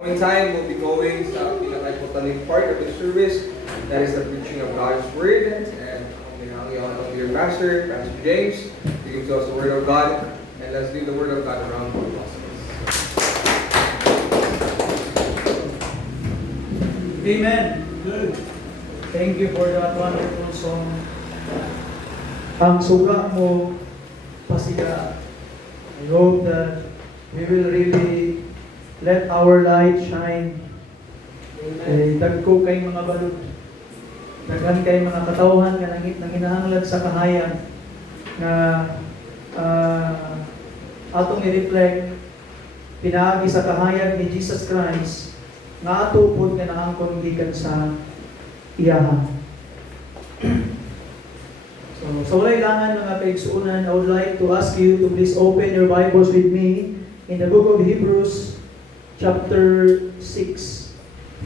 In time, we'll be going sa pinaka-importante part of the service, that is the preaching of God's Word. And ang iyong dear Pastor James, to give to us the Word of God, and let's leave the Word of God around for us. Amen. Good. Thank you for that wonderful song. Ang suga mo, pasiga. I hope that we will really let our light shine. Dagko kay mga balod. Daghan kay mga katawhan nga nangit nang hinahanglan sa kahayan nga atong i-reflect pinaagi sa kahayan ni Jesus Christ nga ato pod nga naangkon gikan sa iyahan. So wala ilangan mga kaigsuunan, I would like to ask you to please open your Bibles with me in the book of Hebrews chapter 6.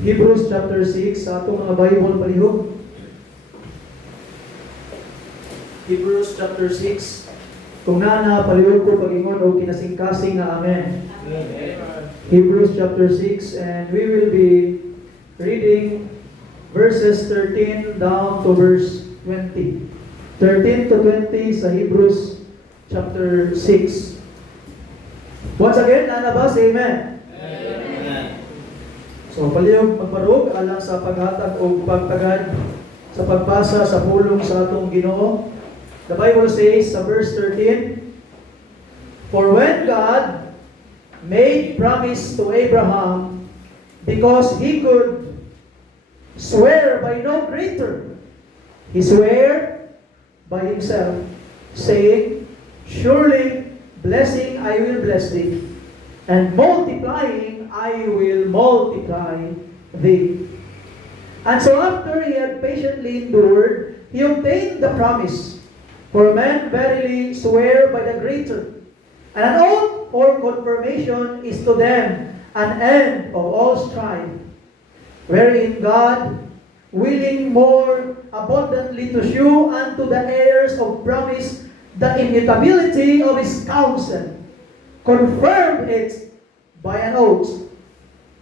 Hebrews chapter 6, sa atong mga Bible palihog. Hebrews chapter 6. Kung nana palihog ko pag-ingon o kinasing-kasing na amen. Amen. Hebrews chapter 6, and we will be reading verses 13 down to verse 20. 13 to 20 sa Hebrews chapter 6. Once again, nanabas, amen. So, palihog magparog alang sa paghatag o pagtagad sa pagbasa sa pulong sa atong Ginoo. The Bible says sa verse 13, "For when God made promise to Abraham, because he could swear by no greater, he swore by himself, saying, Surely blessing I will bless thee, and multiplying I will multiply thee. And so after he had patiently endured, he obtained the promise. For men verily swear by the greater, and an oath for confirmation is to them an end of all strife, wherein God, willing more abundantly to shew unto the heirs of promise the immutability of his counsel, confirmed it by an oath,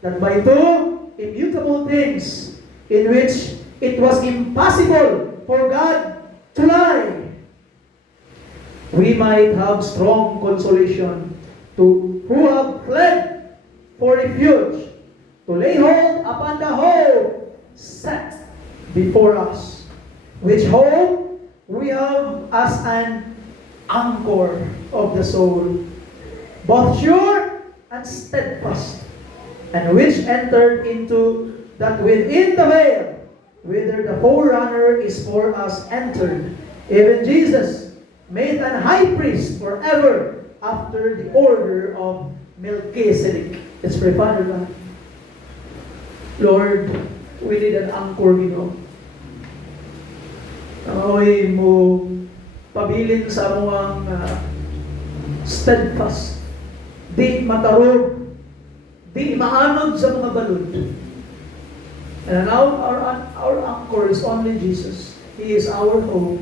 that by two immutable things in which it was impossible for God to lie, we might have strong consolation to who have fled for refuge, to lay hold upon the hope set before us, which hope we have as an anchor of the soul, both sure and steadfast, and which entered into that within the veil, whither the forerunner is for us entered, even Jesus, made an high priest forever after the order of Melchizedek. Let's pray. Father God, Lord, we need an anchor, Ginoo. Amoy mo pabilin sa mga steadfast, di matarog, di maanod sa mga balod. And now our anchor is only Jesus. He is our hope.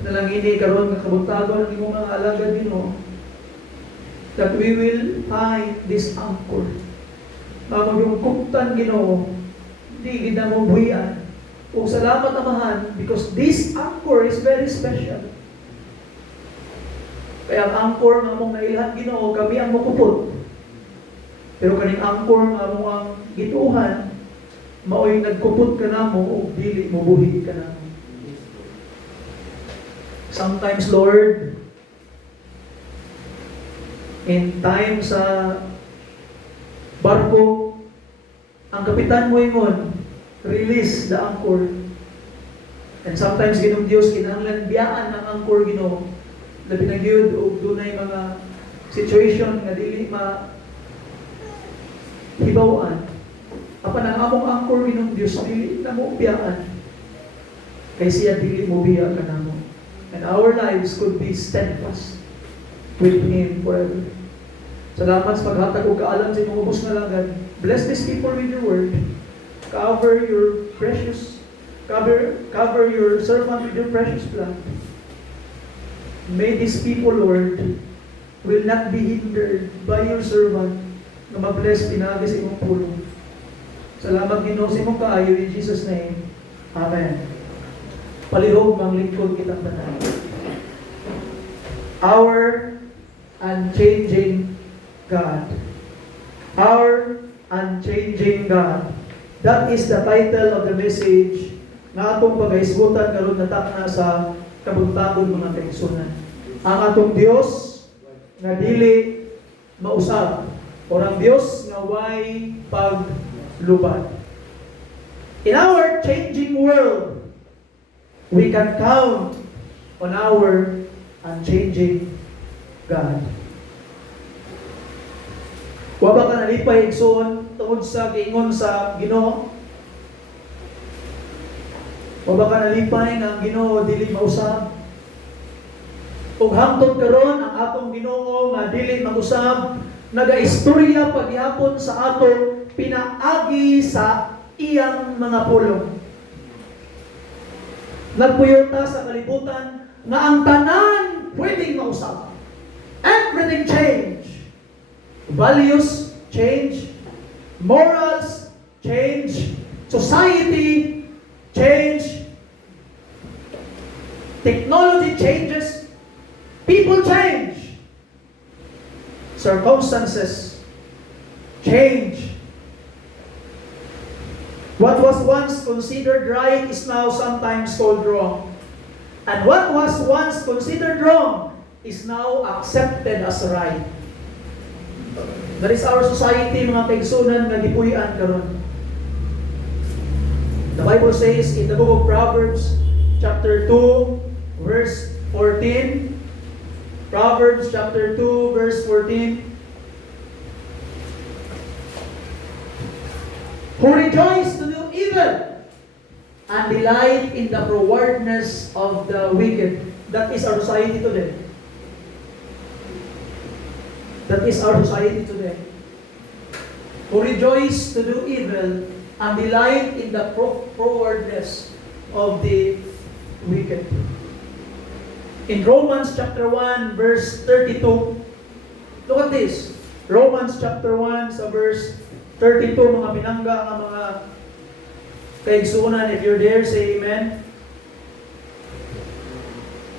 Nalangini karon nga kabuntagon ang imong mga alagad Ginoo, that we will find this anchor. Magugungkutan Ginoo, hindi gid na mo buhian. O salamat Amahan, because this anchor is very special. Kaya ang anchor nga mong nailhan Ginoo, kami ang mukupot. Pero kaning anchor nga mo ang gituhan, maoy nagkupot ka na mo o dili mo buhi ka na mo. Sometimes, Lord, in time sa barko, ang kapitan mo ingon, release the anchor. And sometimes, Ginoong Diyos, kinahanglan biyaan ang anchor, Ginoo. Labi na gyud o dunay mga situation nga dili hibawaan. Apan ang among anchor, Ginoong Diyos, dili na mo biyaan. Kay siya dili mo biya ka namo. And our lives could be steadfast with Him forever. Salamat sa paghatag o kaalam sa inyong ubos na langad. Bless these people with your word. Cover your servant with your precious blood. May these people, Lord, will not be hindered by your servant nga mag-bless pinagi sa imong pulong. Salamat Ginoo sa imong kaayo in Jesus name. Amen. Palihog mang lingkod kitang tanan. Our unchanging God. Our unchanging God. That is the title of the message na atong pagahisgutan karon natakna sa kabuntagon mga kaigsunan. Ang atong Dios nga dili mausab o ang Dios nga way paglubad. In our changing world, we can count on our unchanging God. Wa ba ka nalipay igsoon tungod sa giingon sa Ginoo? Wa ba ka nalipay nga ang Ginoo dili mausab? Ug hangtod karon ang atong Ginoo nga dili mausab, nagaistorya paghihapon sa ato pinaagi sa iyang mga pulong. Nagpuyota sa kalibutan nga ang tanan pwedeng mausab. Everything change. Values change, morals change, society change, technology changes, people change, circumstances change. What was once considered right is now sometimes called wrong. And what was once considered wrong is now accepted as right. That is our society, mga kaigsunan nga gipuy-an karon. The Bible says in the book of Proverbs, chapter 2, verse 14. Proverbs chapter 2, verse 14. Who rejoice to do evil and delight in the frowardness of the wicked. That is our society today. That is our society today. Who rejoice to do evil and delight in the frowardness of the wicked. In Romans chapter 1, verse 32, look at this. Romans chapter 1, sa verse 32, mga pinangga ng mga kaigsunan. If you're there, say amen.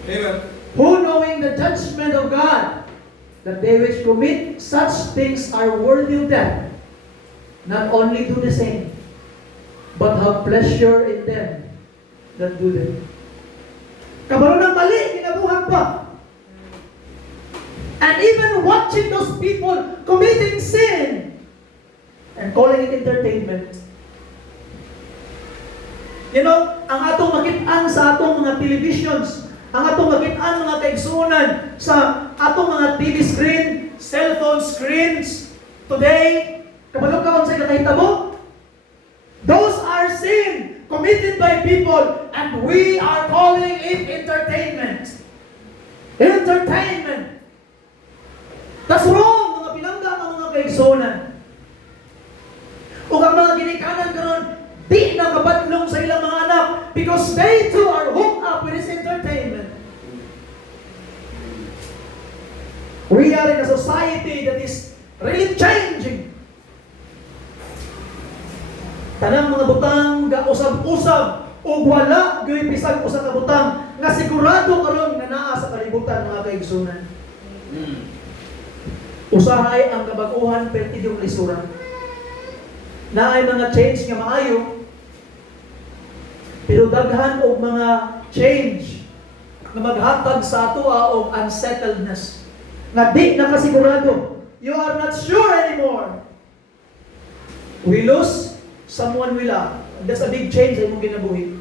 Amen. Who knowing the judgment of God, that they which commit such things are worthy of death, not only do the same, but have pleasure in them that do them. Kabalo ng mali, ginabuhat pa. And even watching those people committing sin and calling it entertainment. You know, ang atong makitaan sa atong mga televisions, ang atong makitaan mga kaigsunan sa atong mga TV screen, cellphone screens, today, kabalo ka sa kakahitabo? Those are sin committed by people and we are calling it entertainment. Entertainment. That's wrong, mga pinangga ng mga kaigsunan. O ang mga ginikanan karon, di na kabadlong sa ilang mga anak because they too are hooked up with this entertainment. We are in a society that is really changing. Tanang mga butang usab-usab o wala gyoy bisag usa ka butang nga sigurado karon nga naa sa kalibutan mga kaigsunan. Usahay ang kabag-uhan perti yung lisura. Naay mga change nga maayo, pero daghan og mga change nga maghatag sa atoa og unsettledness. Nga di nakasigurado. You are not sure anymore. We lose someone we love. That's a big change sa imong ginabuhi.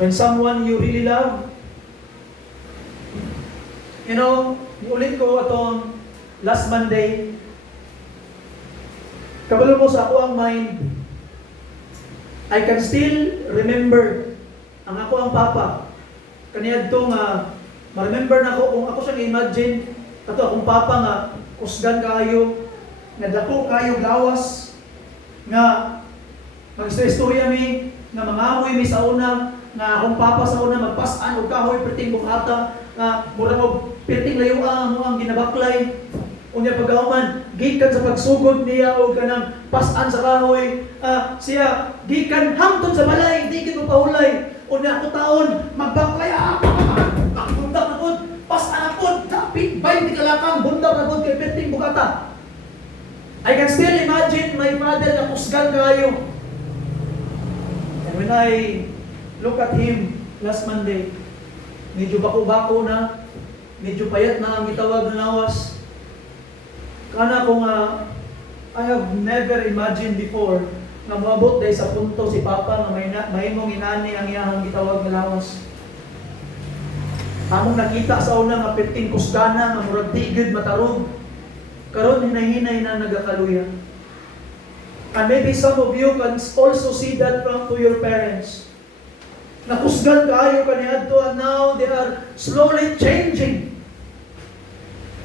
When someone you really love, you know, ulit ko atong last Monday, kabalo mo sa ako ang mind, I can still remember ang ako ang papa. Kaniadto nga, ma-remember na ko kung ako siyang imagine, ato akong papa nga, kusgan kayo, nga dako kayo gawas, nga mag-istorya mi, nga mangamoy mi sa una, nga akong papa sa una magpasan og kahoy perting buhata, nga murag og perting layuan mo ang ginabaklay. Unya pagkahuman, gikan sa pagsugod niya o kanang pasan sa kahoy, siya gikan hangtod sa balay, di gid mapahulay. O na ako taon, magbaklay, bundak na po, pasan na po, tapit, 20 kalakang, bundak na po, kay Berting Bugata. I can still imagine my father na kusgan kayo. And when I look at him last Monday, medyo bako-bako na, medyo payat na ang gitawag na lawas. Kana ko nga, I have never imagined before na maabot dahil sa punto si Papa na may mong inani ang iyahang gitawag na lawas. Among nakita sa una nga perting kusgana, nga murag tigid matarog. Karon hinay-hinay na nagakaluya. And maybe some of you can also see that from to your parents. Nakusgan kayo kaniadto and now they are slowly changing.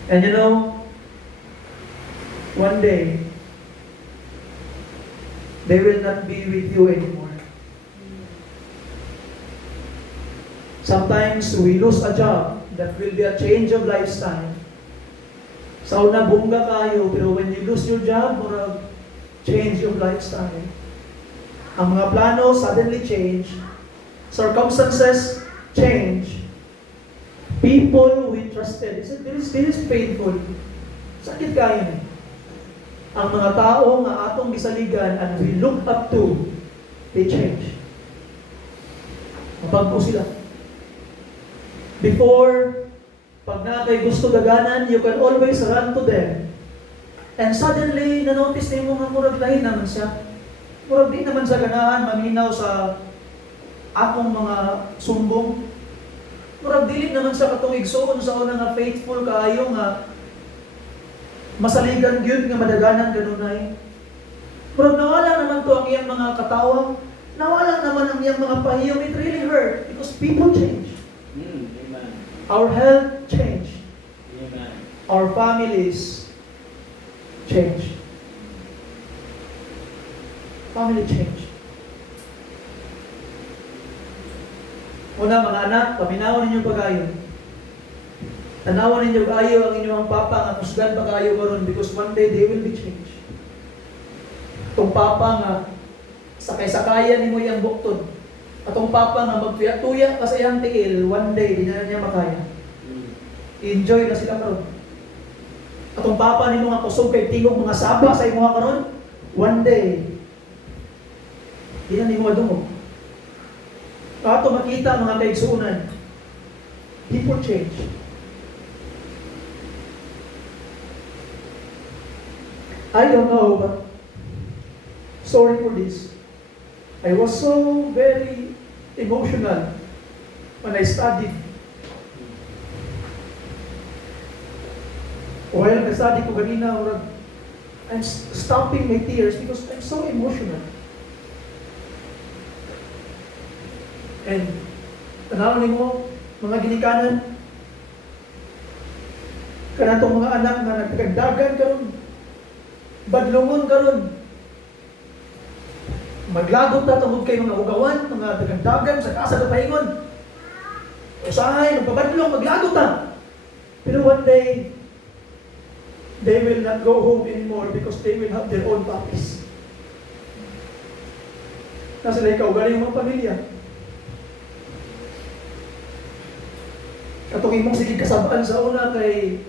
And you know, one day, they will not be with you anymore. Sometimes we lose a job that will be a change of lifestyle. Sa una, bungga kayo, pero when you lose your job, or a change of lifestyle. Ang mga plano suddenly change. Circumstances change. People we trusted. This is painful. Sakit kayo eh. Ang mga tao nga atong gisaligan and we look up to, they change. Mapagpo sila. Before, pag na kay gusto daganan, you can always run to them. And suddenly, na-notice niyo nga murag lahi naman siya. Murag di naman sa ganahan, maminaw sa akong mga sumbong. Murag dili naman sa katong igsoon sa una nga faithful kaayo nga masaligan gyud nga madaganan kanunay. Pero nawala naman to ang iyang mga katawang, nawala naman ang iyang mga pahiyong. It really hurt because people change. Amen. Our health change. Amen. Our families change. Family change. Una mga anak, paminawan ninyo pag-ayo. Tanawan ninyo kayo ang inyong papa nga kusgan pa kayo karon because one day they will be changed. Itong papa nga sakay-sakayan nimo iyang buktod. Atong papa nga magtuya-tuya ka sa iyang tiil, one day di na niya makaya. Enjoy na sila karon. Atong papa nimo nga kusog kay tingog mga saba sa imong karon, one day di na nimo madungog. Ato makita mga kaigsuunan. People change. I don't know, but sorry for this. I was so very emotional when I studied. While nag-study ko kanina, I'm stopping my tears because I'm so emotional. And tanawin mo, mga ginikanan, kanatong mga anak na nagkagdagan karon, badlungon karon. Maglagot na tungod kay mga ugawan, mga dagdagan sa kasa kapaingon. Usahay, magpabadlong, maglagot na. Pero one day, they will not go home anymore because they will have their own puppies. Nasa na ikaw, galing mga pamilya. Katong imong sige kasabaan sa una kay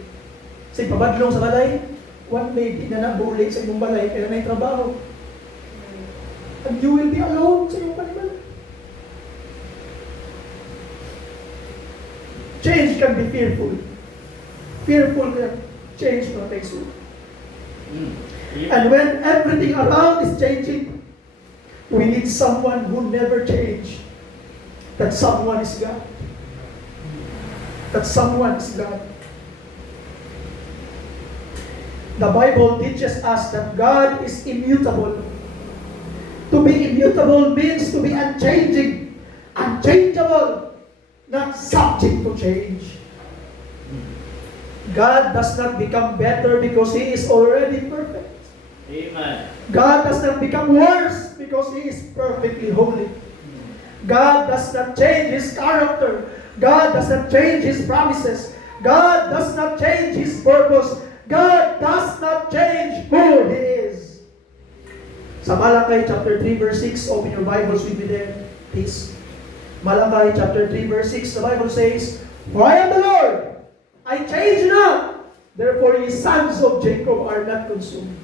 sa pabadlong sa balay, one day di na nabuli sa imong balay kaya may trabaho. And you will be alone sa imong balay. Change can be fearful. Fearful can change what takes you. And when everything around is changing, we need someone who never change. That someone is God. That someone is God. The Bible teaches us that God is immutable. To be immutable means to be unchanging, unchangeable, not subject to change. God does not become better because He is already perfect. Amen. God does not become worse because He is perfectly holy. God does not change His character. God does not change His promises. God does not change His purpose. God does not change who He is. Sa Malachi chapter 3 verse 6, open your Bibles with me there, please. Malachi chapter 3 verse 6, the Bible says, "For I am the Lord, I change not, therefore ye sons of Jacob are not consumed."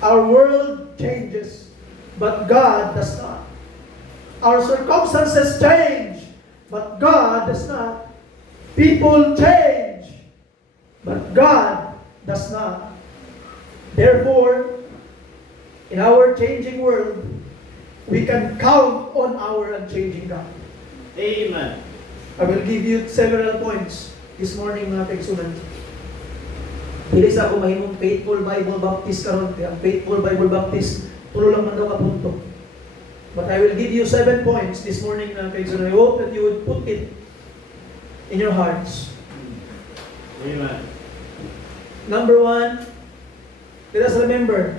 Our world changes, but God does not. Our circumstances change, but God does not. People change, but God does not. Therefore, in our changing world, we can count on our unchanging God. Amen. I will give you several points this morning, mga kaigsunan. Dili sa ako mahimong faithful Bible Baptist karon, kaya ang faithful Bible Baptist tulo lang man daw ka punto. But I will give you 7 points this morning, mga kaigsunan. I hope that you would put it in your hearts. Amen. Number 1, let us remember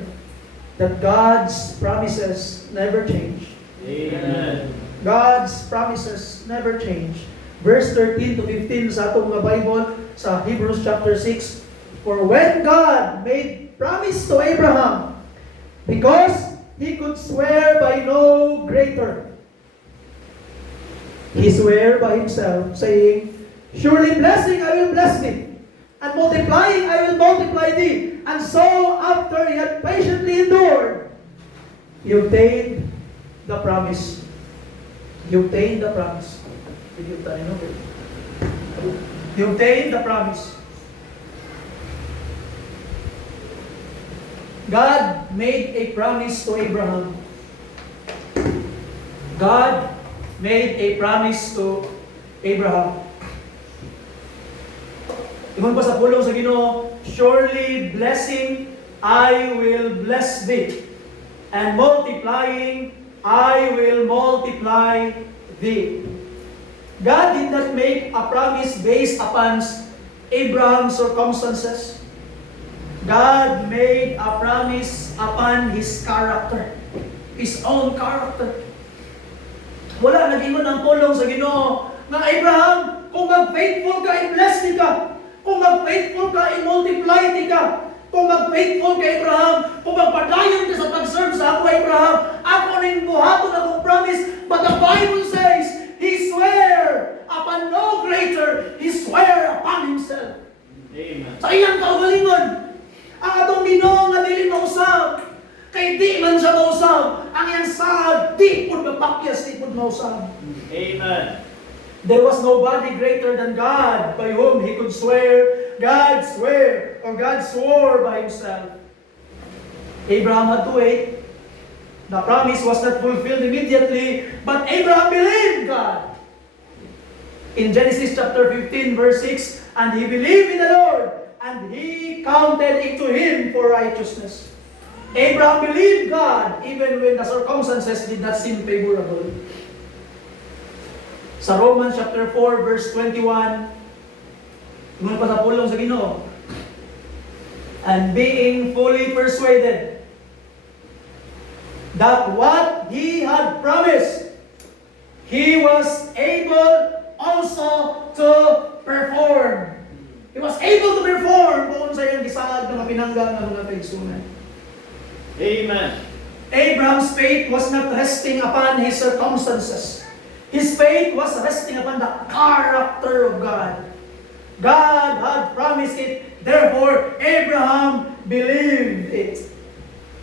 that God's promises never change. Amen. God's promises never change. Verse 13 to 15 sa atong mga Bible sa Hebrews chapter 6. For when God made promise to Abraham, because he could swear by no greater, he swore by himself, saying, "Surely blessing I will bless thee, and multiplying I will multiply thee." And so, after he had patiently endured, he obtained the promise. He obtained the promise. He obtained the promise. God made a promise to Abraham. God made a promise to Abraham. Ingon pa sa pulong sa Ginoo, "Surely blessing I will bless thee, and multiplying I will multiply thee." God did not make a promise based upon Abraham's circumstances. God made a promise upon His character, His own character. Wala nag-ingon ang pulong sa Ginoo nga, "Abraham, kung mag-faithful ka, i-bless ni ka. Kung mag-faithful ka, i-multiply ni ka. Kung mag-faithful ka, Abraham, kung magpadayon ka sa pag-serve sa ako, Abraham, ako ning buhaton akong promise." But the Bible says, He swear upon no greater, He swear upon Himself. Amen. Sa iyang kaugalingon, ang atong Ginoo nga dili mausab, kay di man siya mausab, ang iyang sahag di pud mapakyas, di pud mausab. Amen. There was nobody greater than God by whom He could swear. God swore by Himself. Abraham had to wait. The promise was not fulfilled immediately, but Abraham believed God. In Genesis chapter 15 verse 6, "And he believed in the Lord, and He counted it to him for righteousness." Abraham believed God even when the circumstances did not seem favorable. Sa Romans chapter 4 verse 21, ingon pa sa pulong sa Ginoo, "And being fully persuaded that what He had promised, He was able also to perform." He was able to perform kung sa iyang gisaad ng pinanggang ng mga kaigsunan. Amen. Abraham's faith was not resting upon his circumstances. His faith was resting upon the character of God. God had promised it, therefore Abraham believed it.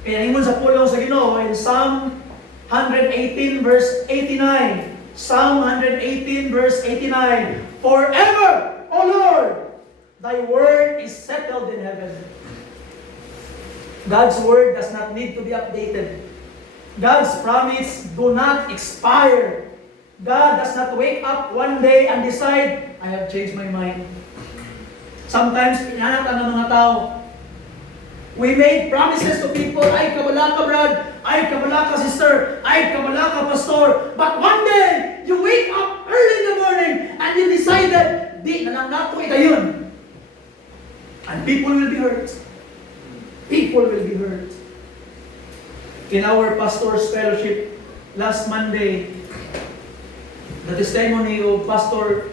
Kaya ingon sa pulong sa Ginoo in Psalm 118 verse 89. Psalm 118 verse 89. "Forever, O Lord, Thy word is settled in heaven." God's word does not need to be updated. God's promise do not expire. God does not wake up one day and decide, "I have changed my mind." Sometimes, inanatan ng mga tao, we made promises to people, "Ay, kabala ka, Brad. Ay, kabala ka, sister. Ay, kabala ka, pastor." But one day, you wake up early in the morning and you decided, "Di na lang nato itayon." And people will be hurt. People will be hurt. In our pastor's fellowship last Monday, the testimony of Pastor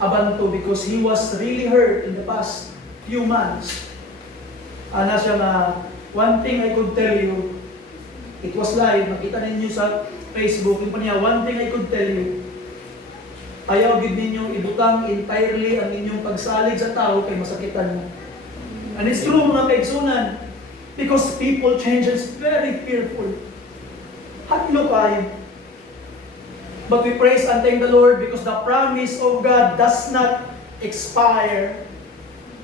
abanto because he was really hurt in the past few months. Ana siya na, one thing I could tell you, it was live, makita ninyo sa Facebook, yung pa niya, one thing I could tell you, ayaw gid ninyong ibutang entirely ang inyong pagsalig sa tao kay masakitan mo. And it's true mga kaigsunan, because people change is very fearful. Hatlo kayo. But we praise and thank the Lord because the promise of God does not expire.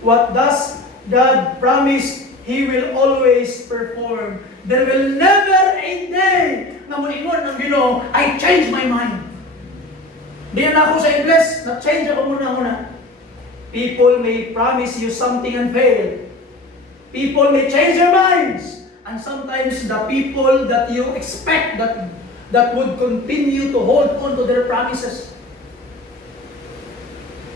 What does God promise, He will always perform. There will never a day na mulingon ng Ginoo, I change my mind. Di na ako sa English, na-change ako muna. People may promise you something and fail. People may change their minds. And sometimes the people that you expect that would continue to hold on to their promises.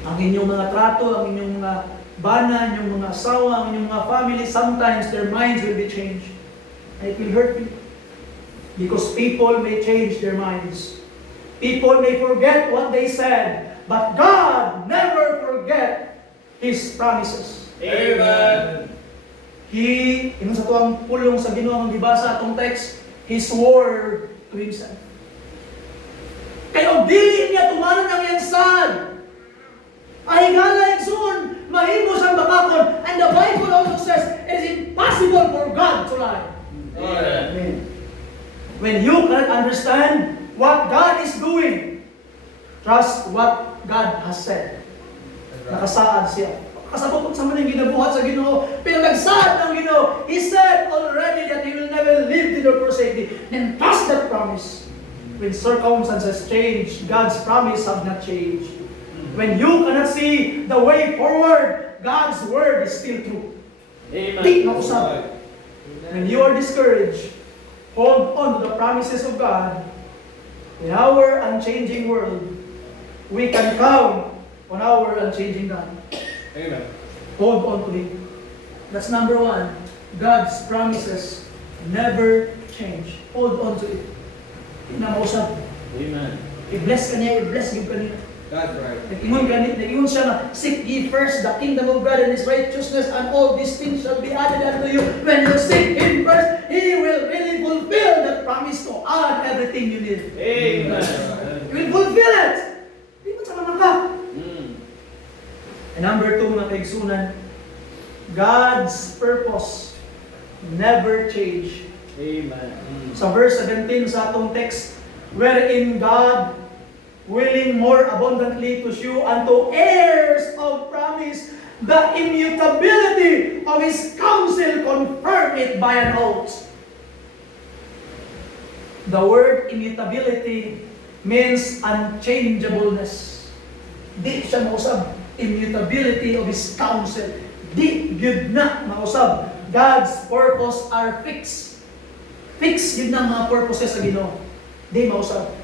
Ang inyong mga trato, ang inyong mga bana, ang inyong mga asawa, ang inyong mga family, sometimes their minds will be changed. And it will hurt you. Because people may change their minds. People may forget what they said, but God never forget His promises. Amen. Inong sa tuwang pulong sa Ginoo ang gibasa atong text, He swore to Himself. Kaya dili niya tumanon ang iyang sad. Ay gala soon, mahimo siyang bakakon. And the Bible also says, it is impossible for God to lie. Amen. When you cannot understand what God is doing, trust what God has said. Nakasaad siya. Kasabot sa mga ginabuhat sa Ginoo, pero nagsaad ng Ginoo. He said already that He will never leave thee nor forsake thee. And trust that promise. When circumstances change, God's promise have not changed. When you cannot see the way forward, God's word is still true. Amen. Di na usab. When you are discouraged, hold on to the promises of God. In our unchanging world, we can count on our unchanging God. Amen. Hold on to Him. That's number one. God's promises never change. Hold on to it. Inausap. Amen. I-bless ka niya, i-bless yung kanina. That's right. Nag-ingon siya na, seek ye first the kingdom of God and His righteousness, and all these things shall be added unto you. When you seek Him first, He will really fulfill that promise to add everything you need. Amen. He will fulfill it. Di mo sa ka. And number two, mga kaigsunan, God's purpose never change. Amen. Sa verse 17 sa atong text, wherein God willing more abundantly to shew unto heirs of promise the immutability of His counsel, confirm it by an oath. The word immutability means unchangeableness. Di siya mausab. Immutability of His counsel. Di gyud na mausab. God's purpose are fixed. Fixed yun na mga purposes sa Ginoo. Di mausab.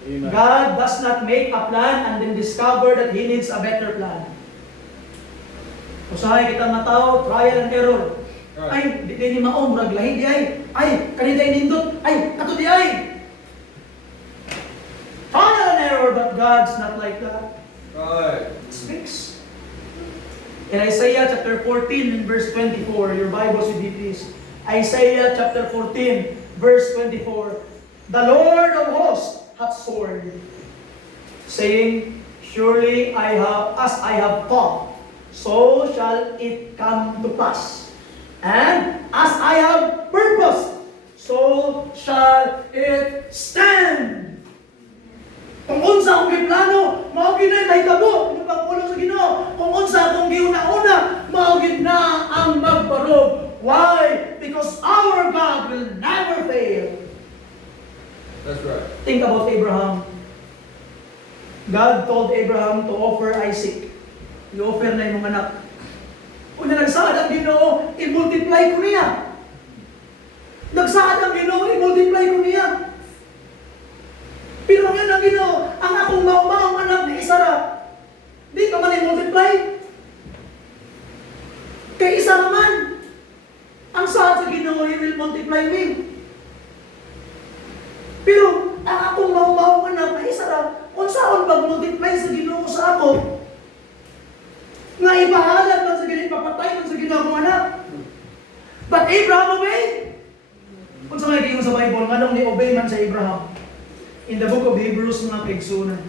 Amen. God does not make a plan and then discover that He needs a better plan. Usahay kita nga tao, trial and error. Ay, di ni maong, raglahin di ay. Ay, kanina inindot. Ay, kato di ay. Trial and error, but God's not like that. Right. It's fixed. In Isaiah chapter 14 and verse 24, your Bibles with me please. Isaiah chapter 14, verse 24. The Lord of hosts hath sworn, saying, surely as I have thought, so shall it come to pass. And as I have purposed, so shall it stand. Kung unsa akong giplano, mao gid na mahitabo, yung pagpulong sa Ginoo. Kung unsa akong giuna-una, mao gid na ang magbarog. Why? Because our God will never fail. That's right. Think about Abraham. God told Abraham to offer Isaac. I-offer na yung mga anak. Kung nagsaad ang Ginoo, i-multiply ko niya. Nagsaad ang Ginoo, i-multiply ko niya. Pero ngayon ang Ginoo, ang akong maumahong anak ni Isara, di ka man i-multiply. Kay isa naman, ang saad sa Ginoo, He will multiply me. Pero ang akong maumahong anak na Isara, kung saan pag-multiply sa Ginoo sa ako, But Abraham obeyed. Kung sa mga giingon sa Bible, nganong ni-obey man sa Abraham? In the book of Hebrews, mga kaigsunan.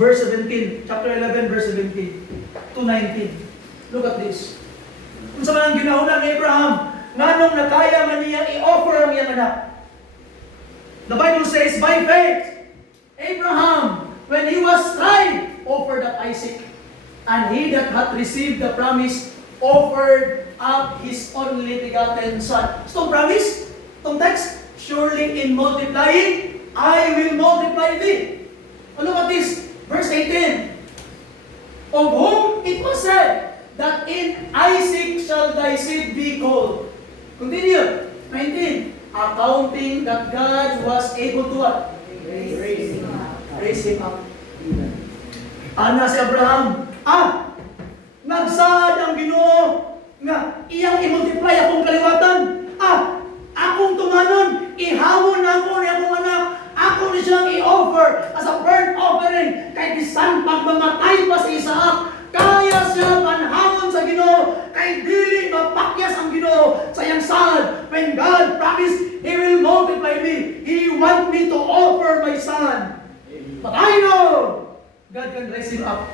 Verse 17, chapter 11, verse 17 to 19. Look at this. Kung sa mga ginauna ni Abraham, nganong nakaya man niya i-offer ang iyang anak. The Bible says, by faith, Abraham, when he was tried, offered up Isaac. And he that hath received the promise, offered up his only begotten son. So promise, itong text, surely in multiplying, I will multiply thee. And look at this, verse 18. Of whom it was said, that in Isaac shall thy seed be called. Continue, 19. Accounting that God was able to what? Raise him up. Ana si Abraham, nagsaad ang Ginoo nga iyang i-multiply akong kaliwatan. Akong tumanon, ihamon na ako ni akong anak. Ako ni siyang i-offer as a burnt offering. Kay bisan pagmamatay pa si Isaac, kaya siya panhamon sa Ginoo. Kay dili mapakyas ang Ginoo sa iyang saad. When God promised, He will multiply me. He want me to offer my son. But I know God can raise him up.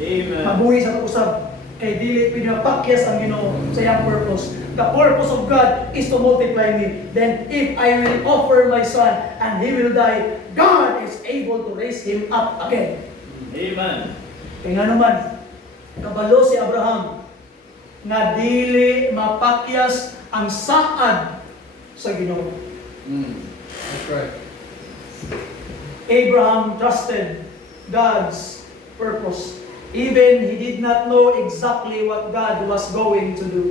Amen. Mabuhi sa pag-usab. Kay dili pinapakyas ang Ginoo sa iyang purpose. The purpose of God is to multiply me. Then if I will offer my son and he will die, God is able to raise him up again. Amen. Kaya nga naman, kabalo si Abraham na dili mapakyas ang saad sa Ginoo. That's right. Abraham trusted God's purpose. Even he did not know exactly what God was going to do.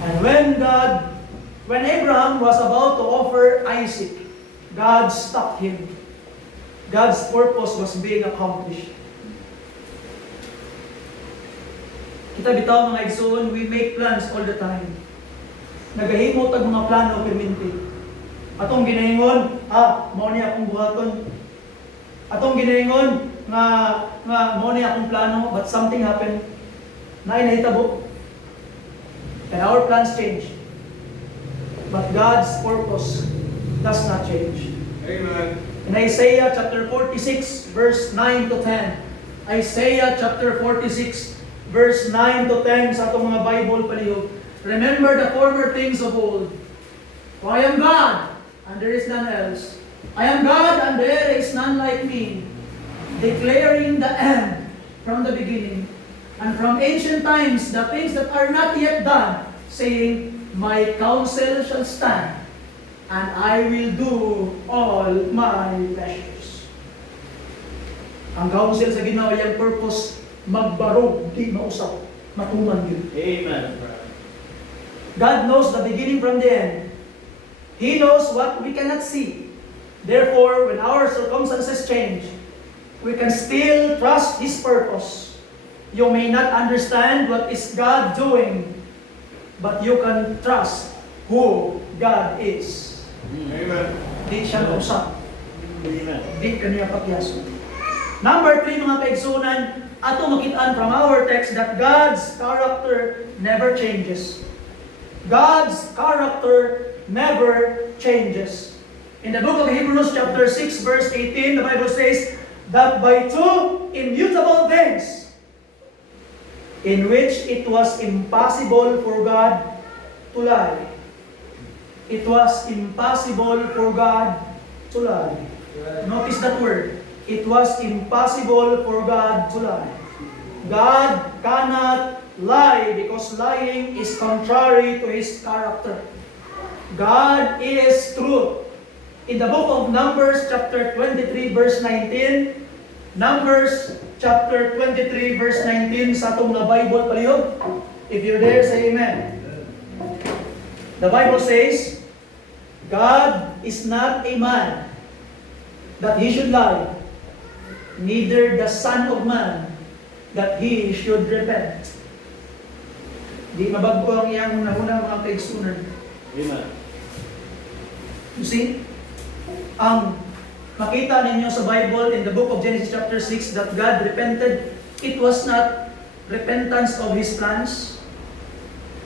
And when Abraham was about to offer Isaac, God stopped him. God's purpose was being accomplished. Kita bitaw mga igsoon, we make plans all the time. Nagahimo tag mga plano perminti. Atong ginaingon, mao ni akong buhaton. Atong ginaingon nga mao ni akong plano, but something happened. Naay nahitabo. And our plans change. But God's purpose does not change. Amen. In Isaiah chapter 46, verse 9 to 10. Isaiah chapter 46, verse 9 to 10 sa atong mga Bible palihog. Remember the former things of old. For I am God, and there is none else. I am God, and there is none like me. Declaring the end from the beginning. And from ancient times, the things that are not yet done, saying, my counsel shall stand, and I will do all my pleasures. Ang counsel sa Ginoo yung purpose, magbarog, di mausap, matuman yun. Amen. God knows the beginning from the end. He knows what we cannot see. Therefore, when our circumstances change, we can still trust His purpose. You may not understand what is God doing, but you can trust who God is. Amen. Di siya mausap. Amen. Di kaniya pakyas. Number 3, mga kaigsunan, ato makitaan from our text that God's character never changes. God's character never changes. In the book of Hebrews chapter 6 verse 18, the Bible says that by two immutable things, in which it was impossible for God to lie. It was impossible for God to lie. Notice that word. It was impossible for God to lie. God cannot lie because lying is contrary to His character. God is truth. In the book of Numbers chapter 23 verse 19, Numbers chapter 23 verse 19 sa atong na Bible palihog. If you're there, say amen. The Bible says, God is not a man that He should lie, neither the Son of Man that He should repent. Di mabagko ang iyang hunahuna mga kaigsunan. Amen. You see, ang makita ninyo sa Bible in the book of Genesis chapter 6 that God repented, it was not repentance of His plans.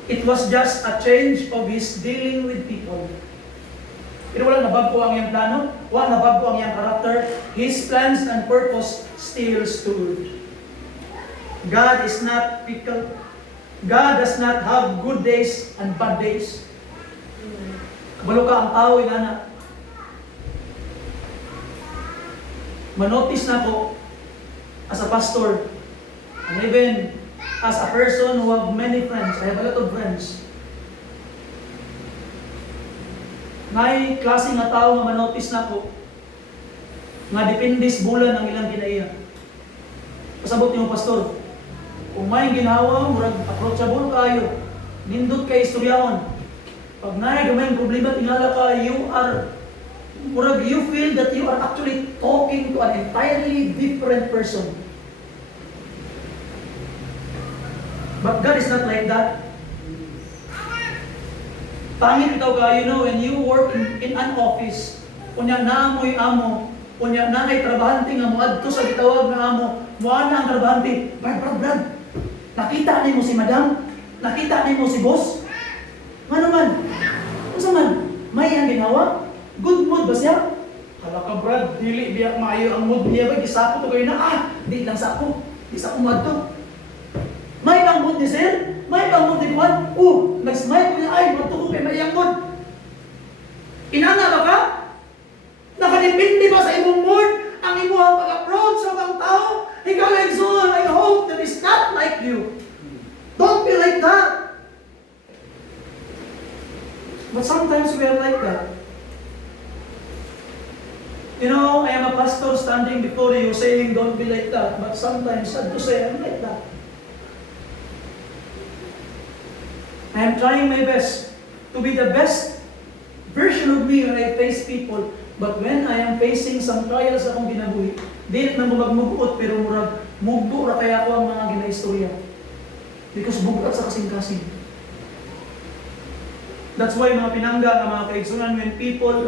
It was just a change of His dealing with people. Pero wala nabago ang iyang plano, wala nabago ang iyang character. His plans and purpose still stood. God is not fickle. God does not have good days and bad days. Kabalo ka ang tao, inana. Manotice na ko as a pastor, and even as a person who have many friends. I have a lot of friends. Ngay klase nga tao nga manotice na ko nga dependis bulan ang ilang kinaiya. Pasabot niyo, pastor, kung may ginawa, murag approachable kayo, nindot kay istoryahon. Pag naay gamay problema, tingala ka, you feel that you are actually talking to an entirely different person. But God is not like that. Pangit ikaw ka, when you work in an office, kunya naamoy amo, kunya naay trabahante nga moadto sa gitawag nga amo, muana ang trabahante, Brad, nakita ni mo si madam, nakita ni mo si boss, ano man, unsa man, may ang ginawa, good mood ba siya? Hala ka Brad, dili biya maayo ang mood niya ba, gisapo to kayo na, di lang sa ako moadto. May ang mood ni sir, may ang mood ni Juan, nag-smile ko niya, ay, matuko kay may ang mood. Inana ba ka? Nakadepende ba sa imong mood ang imong pag-approach sa mga tao? Ikaw like Zul, I hope that is not like you. Don't be like that. But sometimes we are like that. I am a pastor standing before you saying don't be like that. But sometimes, sad to say, I'm like that. I am trying my best to be the best version of me when I face people. But when I am facing some trials akong ginabuhi, dili man mo magmugot pero murag mugbo ra kaya ako ang mga ginaistorya. Because bugat sa kasing-kasing. That's why mga pinangga ng mga kaigsunan, when people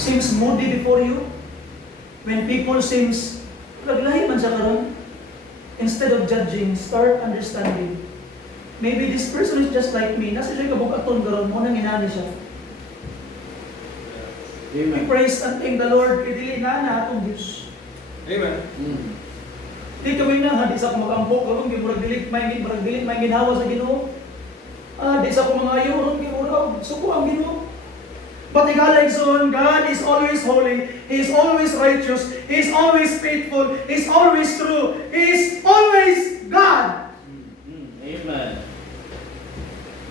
seems moody before you, when people seems laglahi man siya karon, instead of judging, start understanding. Maybe this person is just like me. Nasa siya kabukaton karon mo nang inani siya. We praise and thank the Lord. Dili na atong Diyos. Amen. Di kami na, di sa kumakampo karon murag dilit may ginhawa sa Ginoo. Di sa kumangayo karon murag suko ang Ginoo. But Son, God is always holy. He is always righteous. He is always faithful. He is always true. He is always God. Amen.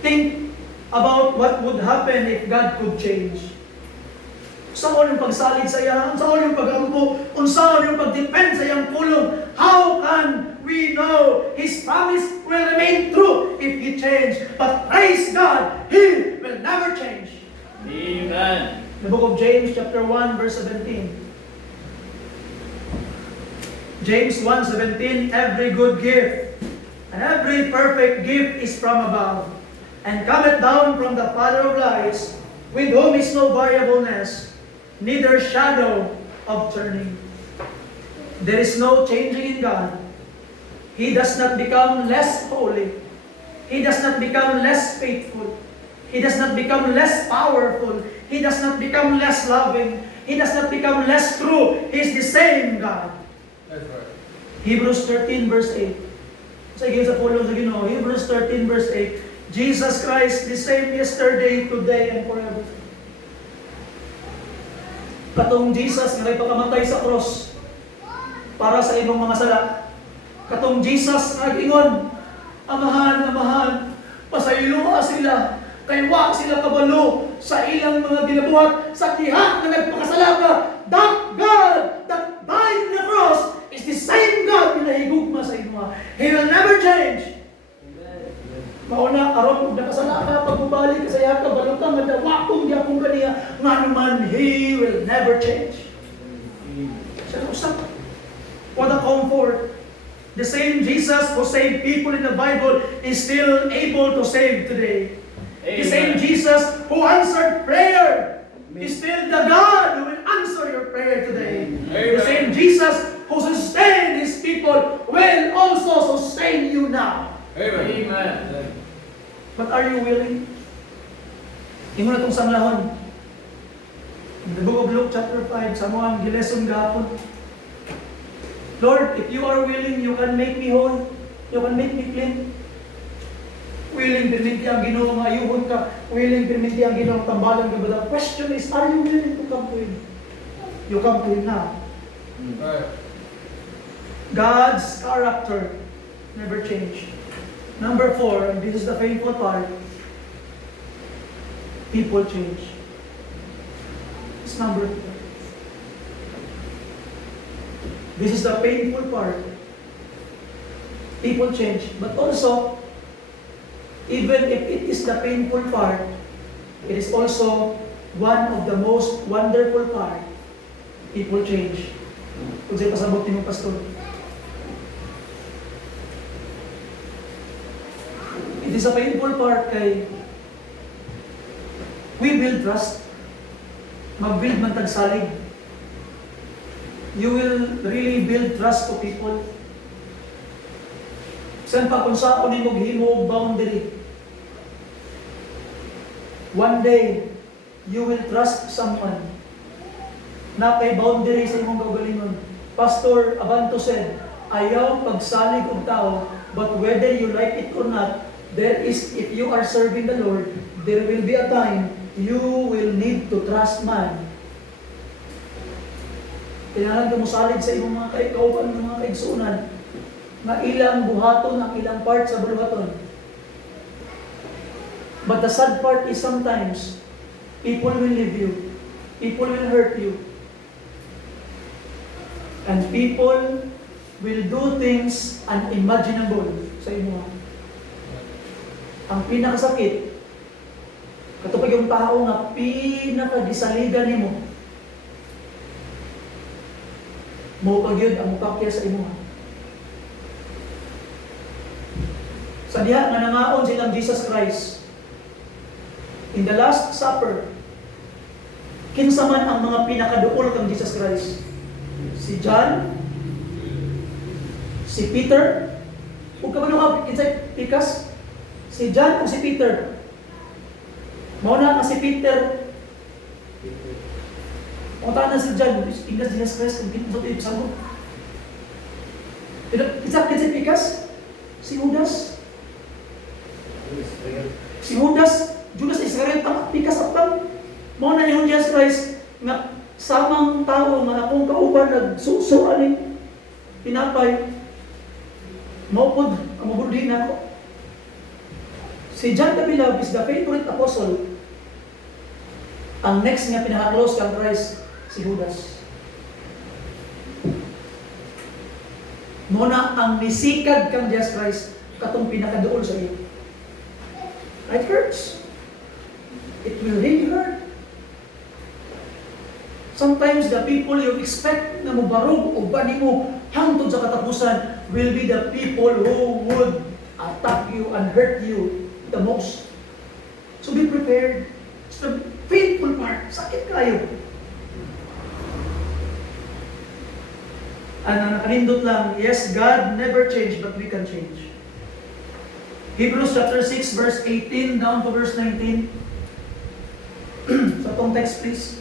Think about what would happen if God could change. Unsaon yung pagsalig sa iya, unsaon yung pag-ampo, unsaon yung pag-depend sa iyang pulong. How can we know His promise will remain true if He change? But praise God, He will never change. Amen. The book of James chapter 1 verse 17. James 1:17, every good gift and every perfect gift is from above, and cometh down from the Father of lights, with whom is no variableness, neither shadow of turning. There is no changing in God. He does not become less holy. He does not become less faithful. He does not become less powerful. He does not become less loving. He does not become less true. He is the same God. That's right. Hebrews 13 verse 8. Sa pulong sa Ginoo, Hebrews 13 verse 8. Jesus Christ the same yesterday, today, and forever. Katong Jesus nga pagkamatay sa cross para sa imong mga sala. Katong Jesus nag-ingon, Amahan, pasayloa sila, kay wa sila kabalo sa ilang mga ginabuhat sa diha na nagpakasala ka. That God that died on the cross is the same God na higugma sa inyo. He will never change. Mauna karon kung nakasala ka, pagbabalik ka sa iya ka, balutang nga dawakong gyapon kaniya, nga naman He will never change. Siya usap. What a comfort. The same Jesus who saved people in the Bible is still able to save today. Amen. The same Jesus who answered prayer is still the God who will answer your prayer today. Amen. The same Jesus who sustained His people will also sustain you now. Amen. But are you willing? Imo na itong sanglahon. In the book of Luke chapter 5, sa mga gileson gapon. Lord, if you are willing, you can make me whole. You can make me clean. Willing perminti ang Ginoo nga ayuhon ka. Willing perminti ang Ginoo tambalan ka. But the question is, are you willing to come to Him? You come to Him now. God's character never change. Number 4, and this is the painful part, people change. It's number 4. This is the painful part. People change. But also, even if it is the painful part, it is also one of the most wonderful part. People change. Kung sa'yo pasabot ni mong pastor. It is a painful part kay we build trust. Mag-build man tagsalig. You will really build trust to people. Saan pa kung saan ni maghimo og boundary. One day, you will trust someone na kay boundary sa imong kaugalingon. Pastor Abanto said, ayaw pagsalig og tao, but whether you like it or not, there is, if you are serving the Lord, there will be a time you will need to trust man. Kailangan ka musalig sa imong mga kaikauban, mga kaigsunan, na ilang buhaton, ang ilang part sa buhaton. But the sad part is sometimes, people will leave you. People will hurt you. And people will do things unimaginable sa imo. Ang pinakasakit, katupag yung tao nga pinakagisaligan nimo, mo pag yun ang mupakya sa imo. Sa diha nga nangaon silang Jesus Christ. In the Last Supper, kinsa man ang mga pinakaduol kang Jesus Christ? Si John, si Peter, ug kabalo kinsay pikas? Si John o si Peter? Mao na si Peter. Kung tanan si John, tingnan Jesus Christ kung ginto ito sa mo. Pero kinsay pikas? Si Judas. Si Judas Iscariot ang pikas apang. Mao na yung Jesus Christ nga samang tao nga akong kauban nagsuso aning pinapay. Mao pod ang mabudin nako. Si John the Beloved is the favorite apostle. Ang next nga pinaka-close kang Christ, si Judas. Muna ang nisikad kang Jesus Christ, katong pinakaduol sa iyo. It hurts. It will really hurt. Sometimes the people you expect na mubarog o bani mo hangtod sa katapusan will be the people who would attack you and hurt you the most. So be prepared. It's the painful part. Sakit kayo. Ang nakanindot lang, yes, God never changed, but we can change. Hebrews chapter 6, verse 18 down to verse 19. So itong text, please.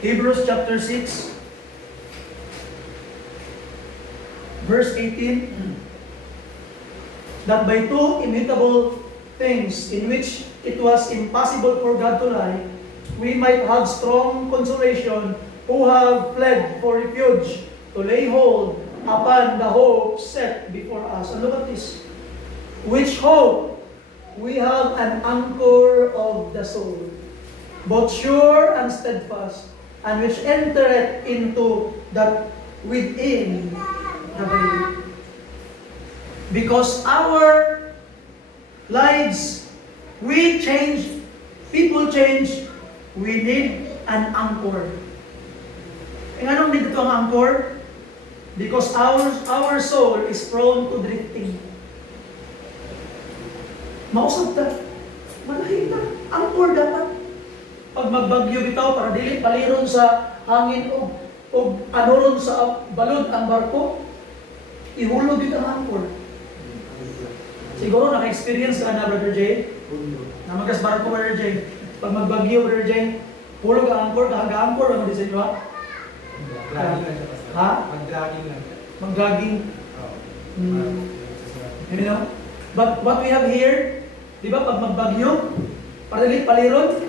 Hebrews chapter 6, verse 18. That by two immutable things in which it was impossible for God to lie, we might have strong consolation who have fled for refuge to lay hold upon the hope set before us. And look at this. Which hope we have an anchor of the soul, both sure and steadfast, and which entereth into that within the veil. Because our lives, we change, people change, we need an anchor. And anong need ito ang anchor? Because our soul is prone to drifting. Mausap ta, malahin na, anchor dapat. Pag magbagyo bitaw, para dili paliron sa hangin o anuron sa balod ang barko, ihulog yun ang anchor. Siguro naka-experience ka na, Brother Jay? Na magasbar ko, Brother Jay. Pag magbagyo, Brother Jay, hulog ang anchor, kahanga-anchor, ano din sa inyo, ha? Mag-dragging lang siya, Pastor. Ha? Mag-dragging lang. Mag-dragging. Oo. Hmm. You know? But what we have here, di ba, pag magbagyo, paliron,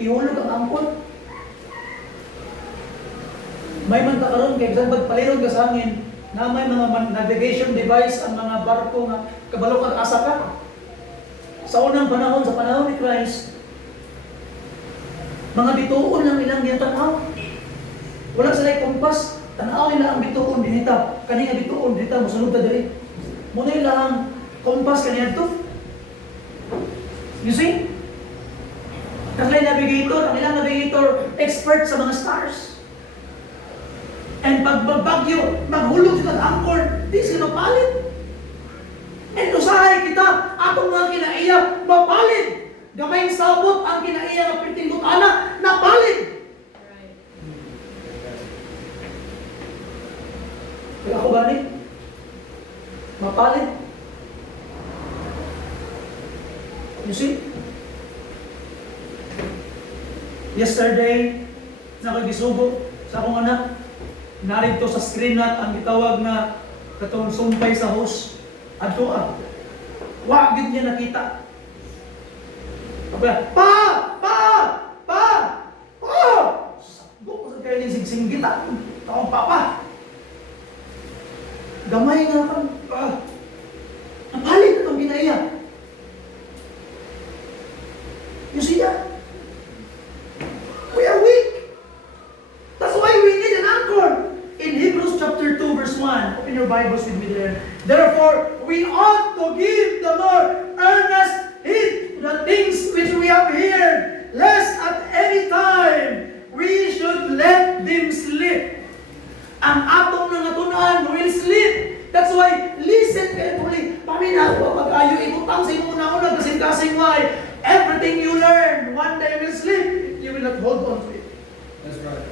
ihulog ang angkot. May magkakaroon kay bisan pag paliron ka sa hangin, na may mga navigation device ang mga barko nga kabalo kag asa ka. Sa unang panahon, sa panahon ni Christ, mga bituon lang ilang ginatanaw. Wala sila kompas, tanaw nila ang bituon dinita. Kani nga bituon dinita mosunod ta diri. Muna ilang kompas kaniya to. You see? Ang ilang navigator, expert sa mga stars. And pag magbagyo, maghulog sila ng anchor, di sila mapalit. And usahay kita, atong mga kinaiya, mapalit. Gamay sabot ang kinaiya ng piting butana, napalit. Kaya ako gani, mapalit. You see? Yesterday, nakagisugo sa akong anak. Narito sa screen nat ang gitawag na katong sumpay sa host. Adto wa gid niya nakita. Pa! Sakbo ko sa kayo sigsing kita. Taong papa. Gamay nga kan. Napalit na itong ginaiya. You see that? We are weak. That's why we need an anchor. In Hebrews chapter 2 verse 1, open your Bibles with me there. Therefore, we ought to give the more earnest heed to the things which we have heard, lest at any time we should let them slip. Ang atong nangatunan will slip. That's why, listen carefully. Paminawa, pag-ayo, ibutang sa inyo una-una, kasing-kasing why. Everything you learn, one day will slip. You will not hold on to it. That's right.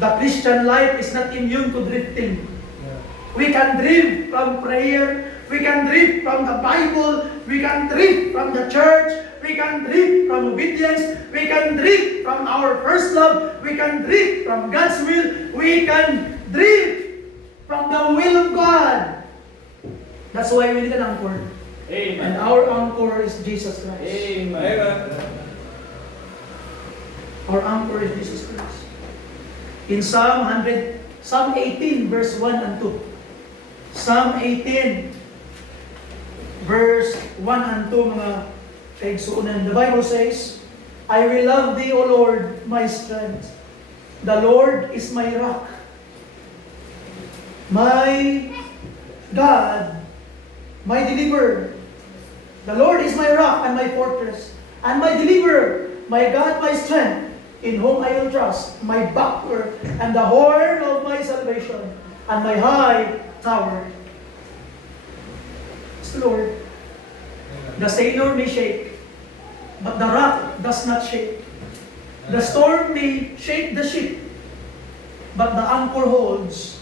The Christian life is not immune to drifting. Yeah. We can drift from prayer. We can drift from the Bible. We can drift from the church. We can drift from obedience. We can drift from our first love. We can drift from God's will. We can drift from the will of God. That's why we need an anchor. Amen. And our anchor is Jesus Christ. Amen. Our anchor is Jesus Christ. In Psalm 18 verse 1 and 2. Psalm 18 verse 1 and 2 mga kaigsuunan. The Bible says, I will love thee, O Lord, my strength. The Lord is my rock. My God, my deliverer. The Lord is my rock and my fortress, and my deliverer, my God, my strength, in whom I will trust, my buckler, and the horn of my salvation, and my high tower. It's the Lord. The sailor may shake, but the rock does not shake. The storm may shake the ship, but the anchor holds.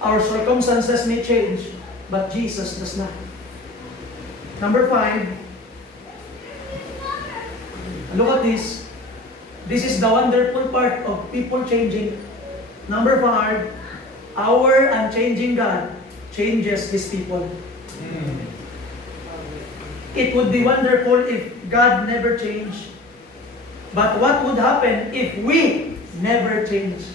Our circumstances may change, but Jesus does not. Number 5. Look at this. This is the wonderful part of people changing. Number 5. Our unchanging God changes His people. It would be wonderful if God never changed. But what would happen if we never change?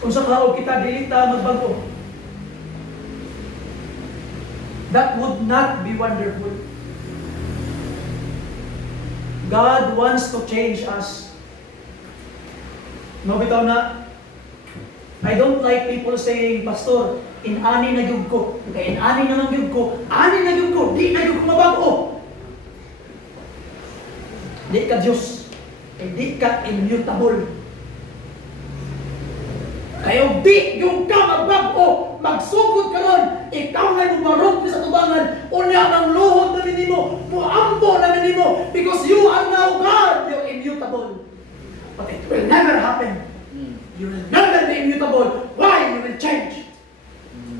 Kung sa kaog kita, dili ta magbago. That would not be wonderful. God wants to change us. No, bitaw na. I don't like people saying, Pastor, in-ani na gyud ko. Kaya in-ani naman gyud ko. Ani na gyud ko. Di na gyud ko mabago. Di ka Diyos. Di ka immutable. Kaya di yung ka magbago, magsugod ka ron, ikaw ngay bumarog sa tubangan, unya ng luhod na minimo, muambo na minimo, because you are now God, you're immutable. But it will never happen. You will never be immutable. Why? You will change.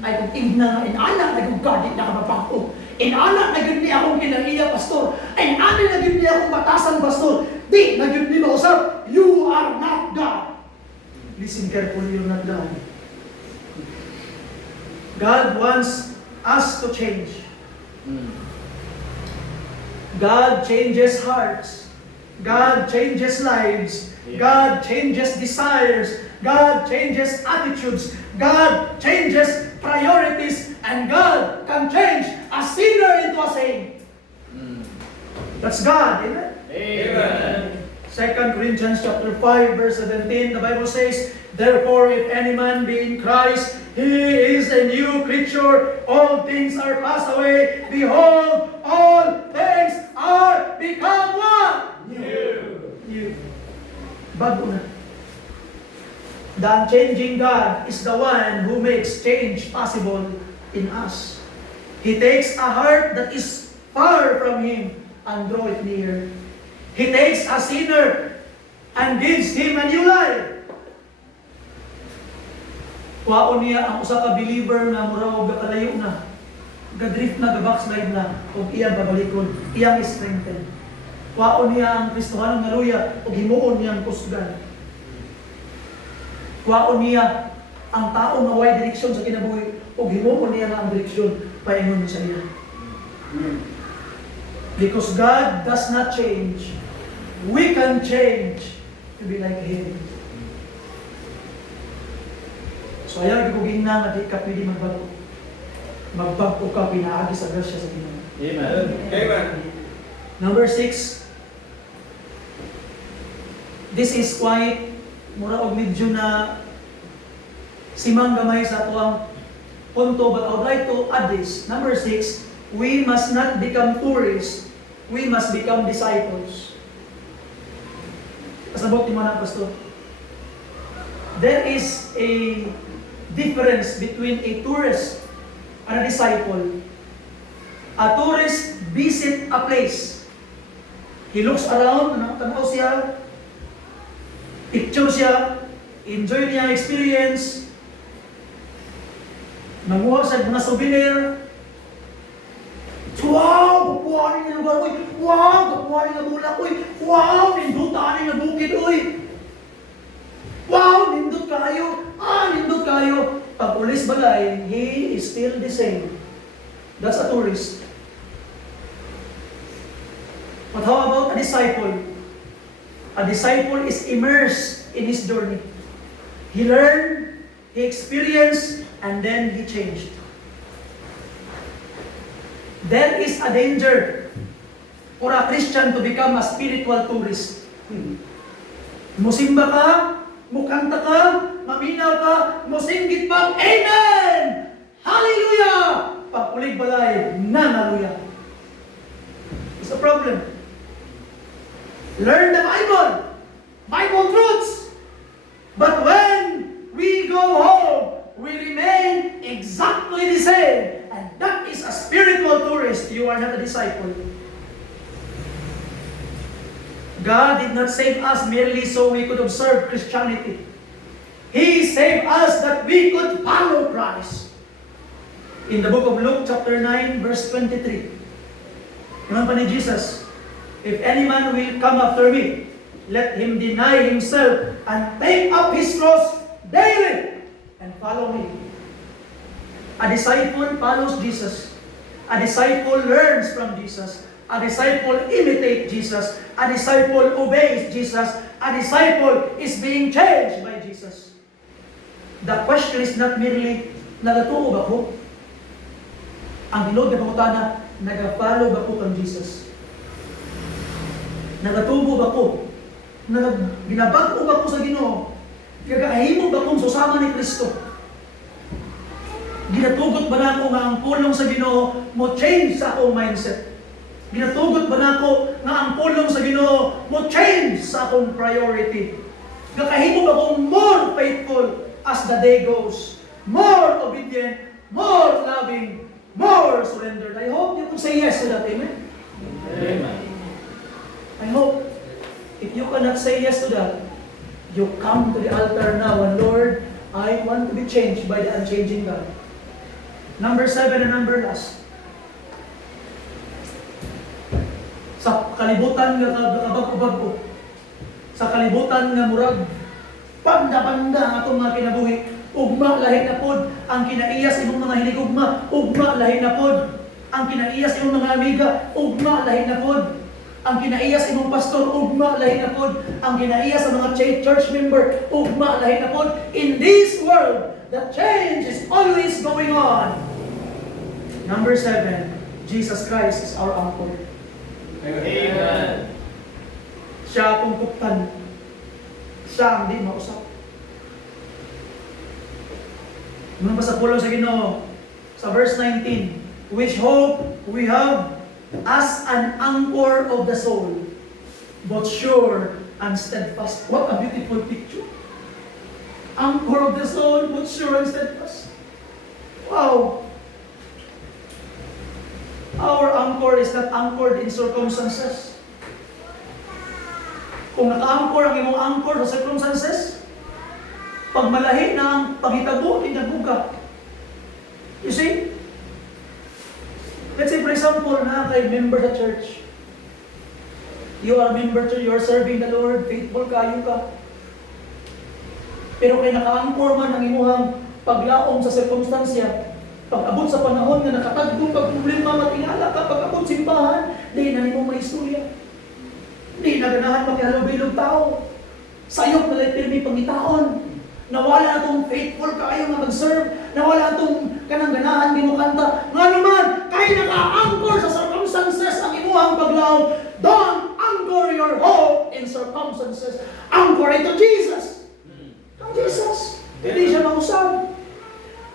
Ay kung tingnan nga, inanak na yung gadit na kamapako. Inanak na yun niya akong kinaiya, pastor. Inanak na yun niya akong batasan, pastor. Di na yun niya mausap. You are not God. Listen carefully, you're not God. God wants us to change. God changes hearts. God changes lives. God changes desires. God changes attitudes. God changes priorities. And God can change a sinner into a saint. That's God, amen? Amen. 2 Corinthians chapter 5, verse 17, the Bible says, therefore, if any man be in Christ, he is a new creature. All things are passed away. Behold, all things are become what? New. Bago na. The unchanging God is the one who makes change possible in us. He takes a heart that is far from Him and draw it near. He takes a sinner and gives him a new life. Waon niya ang usa ka believer na muraw gakalayo na, gadrift na, gabackslide na, ug iyang babalikon, iyang strengthen. Waon niya ang Kristohanong naluya ug himuon niya ang kusgan. Waon niya ang tao na way direksyon sa kinabuhi ug himuon niya nga ang direksyon paingon sa iya. Because God does not change, we can change to be like Him. So ayaw guging na nga di ka pwede magbago. Magbago ka, pinaagi sa grasya sa Ginoo. Amen. Amen. Number 6. This is quite mura og medyo na simang gamay sa atuang punto, but I would like to add this. Number 6, we must not become tourists. We must become disciples. Pasabot ni mga pastor. There is a difference between a tourist and a disciple. A tourist visit a place. He looks around, tanaw siya, picture siya, enjoy niya experience, nanguha sa mga souvenir. Wow! Kapuha rin ng lugar, uy! Wow! Kapuha rin ng bulak, uy! Wow! Nindutaan rin ng bukid, uy! Wow! Nindut kayo! Nindut kayo! Pag ulis balay, he is still the same. That's a tourist. But how about a disciple? A disciple is immersed in his journey. He learned, he experienced, and then he changed. There is a danger for a Christian to become a spiritual tourist. Musimba ka, mukanta ka, maminaw ka, musinggit pa, Amen! Hallelujah! Pag-ulig balay, Hallelujah. It's a problem. Learn the Bible truths. But when we go home, we remain exactly the same. And that is a spiritual tourist. You are not a disciple. God did not save us merely so we could observe Christianity. He saved us that we could follow Christ. In the book of Luke chapter 9 verse 23. Naman pa ni Jesus, if any man will come after me, let him deny himself and take up his cross daily and follow me. A disciple follows Jesus. A disciple learns from Jesus. A disciple imitates Jesus. A disciple obeys Jesus. A disciple is being changed by Jesus. The question is not merely, nagatuo ba ko? Ang hinod na pangutana, nag-follow ba ko kang Jesus? Nagatubo ba ko? Ginabago ba ko sa Ginoo? Gagahimo ba kong susama ni Kristo? Ginatugot ba na ako nga ang pulong sa Ginoo mo change sa akong mindset? Ginatugot ba na ako nga ang pulong sa Ginoo mo change sa akong priority? Gakahimo ba akong more faithful as the day goes? More obedient, more loving, more surrendered. I hope you can say yes to that, amen? Amen. I hope if you cannot say yes to that, You come to the altar now, and Lord, I want to be changed by the unchanging God. Number 7 and number last. Sa kalibutan nga kabag-ubag-o. Sa kalibutan nga murag panda-panda ang atong mga kinabuhi. Ugma lahi na pod ang kinaiyas imong mga hinigugma. Ugma lahi na pod ang kinaiyas imong mga amiga. Ugma lahi na pod ang kinaiyas imong pastor. Ugma lahi na pod ang kinaiyas sa mga church member. Ugma lahi na pod. In this world, the change is always going on. Number 7, Jesus Christ is our anchor. Amen. Siya akong kuptan. Siya ang di mausap. Nung sa pulong sa Ginoo, sa verse 19, which hope we have as an anchor of the soul, but sure and steadfast. What a beautiful picture. Anchor of the soul, but sure and steadfast. Wow. Our anchor is not anchored in circumstances. Kung naka-anchor ang imong anchor sa circumstances, pag malahi na ang paghitabo, inabuga. You see? Let's say for example, na kay member sa church. You are a member church, you are serving the Lord, faithful kayo ka. Pero kay naka-anchor man ang imuhang paglaom sa circumstansya, pag-abot sa panahon na nakatagdong pag-problema, matingala ka, pag-abot simbahan, di na mo may istorya. Di na ganahan makihalog-bilog tao. Sayop na lang pirmi pangitaon. Nawala na itong faithful kayo nga mag-serve. Nawala itong kanang ganahan, di mo kanta. Nga naman, kayo naka-anchor sa circumstances ang imuhang paglaom. Don't anchor your hope in circumstances. Anchor ito Jesus. Ang Jesus. Hindi siya mausap.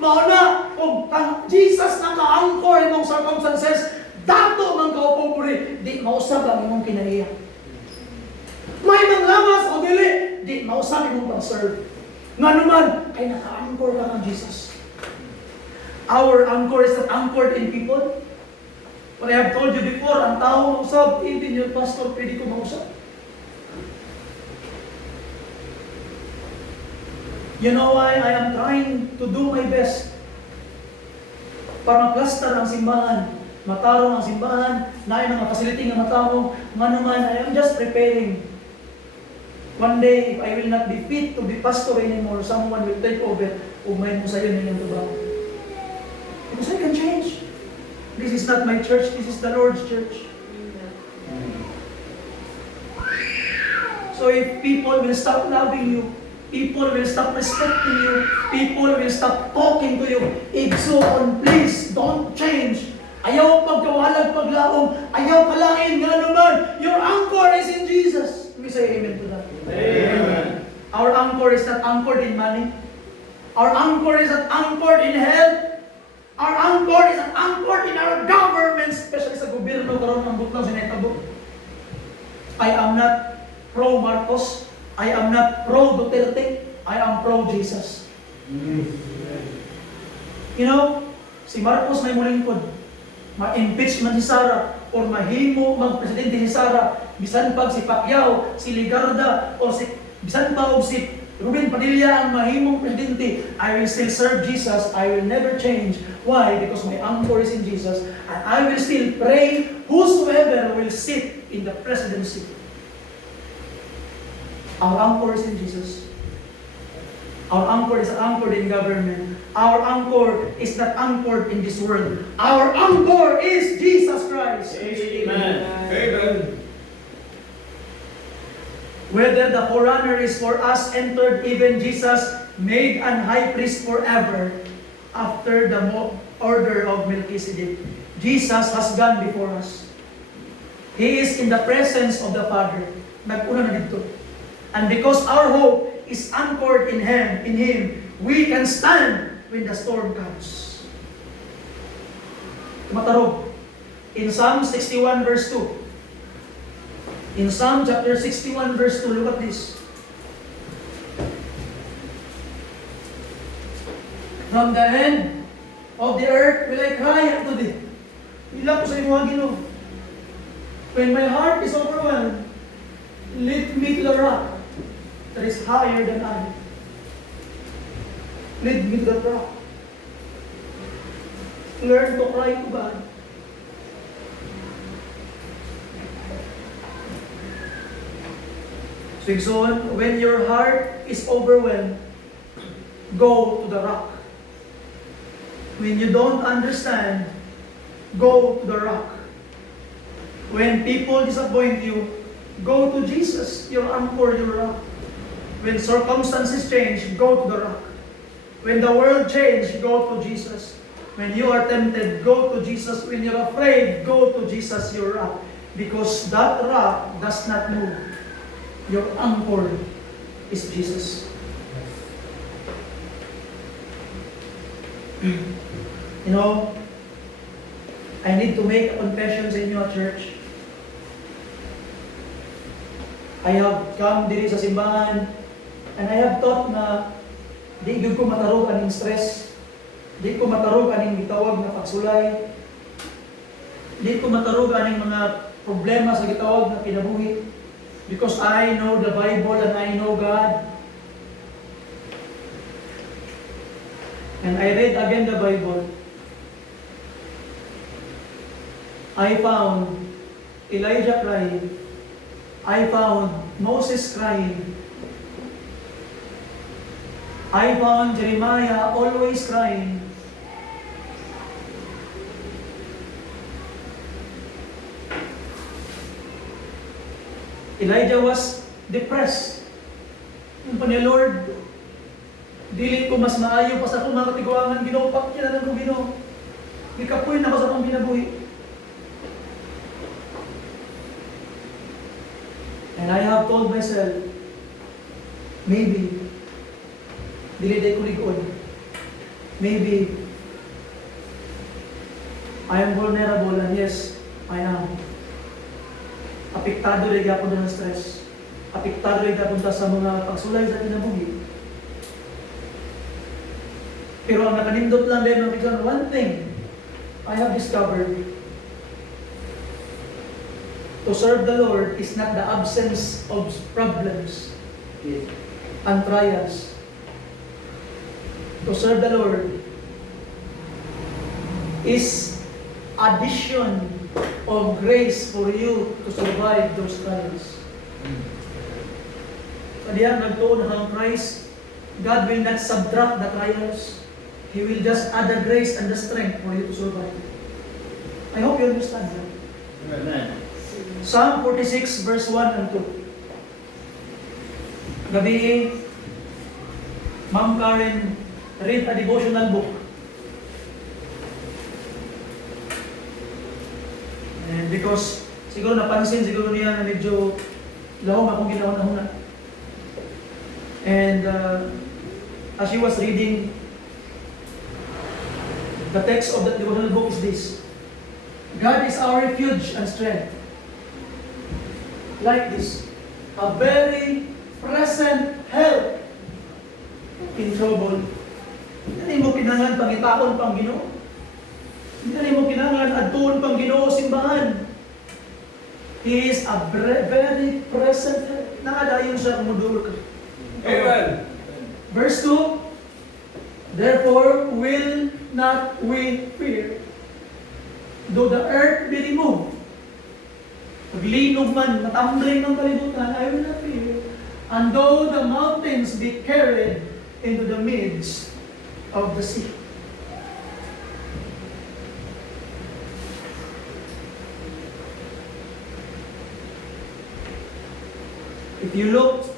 Mauna, kung Jesus naka-anchor imong circumstances, dato man ka upupuri, di mausap ang imong kinaiya. May manglawas o dili, di mausap imong pag-serve. Nga naman, ay naka-anchor ka ng Jesus. Our anchor is not anchored in people. What I have told you before, ang tao mausap, even your pastor, pwede ko mausap. You know why I am trying to do my best para maplastar ang simbahan, matarong ang simbahan, na yung mga facility nga matarong, nga naman, I am just preparing. One day, if I will not be fit to be pastor anymore, someone will take over, umay mo sa'yo ninyong trabaho. Because I can change. This is not my church, this is the Lord's church. So if people will stop loving you, people will stop respecting you. People will stop talking to you. Igsoon, please, don't change. Ayaw pagkawalag paglaom. Ayaw kalain nga naman. Your anchor is in Jesus. Let me say amen to that. Amen. Our anchor is not anchored in money. Our anchor is not anchored in health. Our anchor is not anchored in our government, especially sa gobyerno karon ang butang sinetabo. I am not pro Marcos. I am not pro Duterte, I am pro Jesus. You know, si Marcos may mulingkod. Ma-impeach man si Sara, or mahimo mag-presidente si Sara, bisan pag si Pacquiao, si Ligarda, o si bisan pa o si Ruben Padilla ang mahimong presidente, I will still serve Jesus, I will never change. Why? Because my anchor is in Jesus, and I will still pray whosoever will sit in the presidency. Our anchor is in Jesus. Our anchor is anchored in government. Our anchor is not anchored in this world. Our anchor is Jesus Christ. Amen. Amen. Whether the forerunner is for us entered, even Jesus made an high priest forever after the order of Melchizedek. Jesus has gone before us. He is in the presence of the Father. Nag-una na dito. And because our hope is anchored in Him, we can stand when the storm comes. Matarog. In Psalm 61 verse 2. In Psalm chapter 61 verse 2, look at this. From the end of the earth will I cry unto thee. Ila ko sa imo Ginoo. When my heart is overwhelmed, lead me to the rock that is higher than I. Lead me to the rock. Learn to cry to God. Sigson, when your heart is overwhelmed, go to the rock. When you don't understand, go to the rock. When people disappoint you, go to Jesus, your anchor, your rock. When circumstances change, go to the rock. When the world changes, go to Jesus. When you are tempted, go to Jesus. When you're afraid, go to Jesus, your rock. Because that rock does not move. Your anchor is Jesus. You know, I need to make a confession sa inyo at church. I have come diri sa simbahan and I have thought na di gyud ko matarog aning stress, di ko matarog aning gitawag na pagsulay, di ko matarog aning mga problema sa gitawag na kinabuhi, because I know the Bible and I know God. And I read again the Bible. I found Elijah crying. I found Moses crying. I found Jeremiah always crying. Elijah was depressed. Yung pa niya, Lord, dili ko mas maayo pa sa akong mga katiguangan, Ginoo, pakilanan ko, Ginoo. Ikapoy na ko sa akong ginabuhi. And I have told myself, maybe, dili ko ligon. Maybe, I am vulnerable, and yes, I am. Apektado rin ako ng stress. Apektado rin ako sa mga pagsulay sa kinabuhi. Pero ang nakanindot lang din ng bigyan, one thing I have discovered, to serve the Lord is not the absence of problems and trials. To serve the Lord is addition of grace for you to survive those trials. Kadiyan nagtuon ng Christ, God will not subtract the trials. He will just add the grace and the strength for you to survive. I hope you understand that. Amen. Psalm 46 verse 1 and 2. Gabi, Ma'am Karen read a devotional book. And because siguro napansin siguro niya na medyo lahong akong ginawa na huna. And as she was reading, the text of that devotional book is this: God is our refuge and strength. Like this, a very present help in trouble. Hindi mo kinangan pangitaon pang Ginoo. Hindi mo kinangan adtuon pang Ginoo simbahan. He is a very present help. Nakadayon siya kumudulog. Amen. Verse 2, therefore will not we fear, though the earth be removed. Paglinog man, matambling ng kalibutan, I will not fear. And though the mountains be carried into the midst of the sea. If you look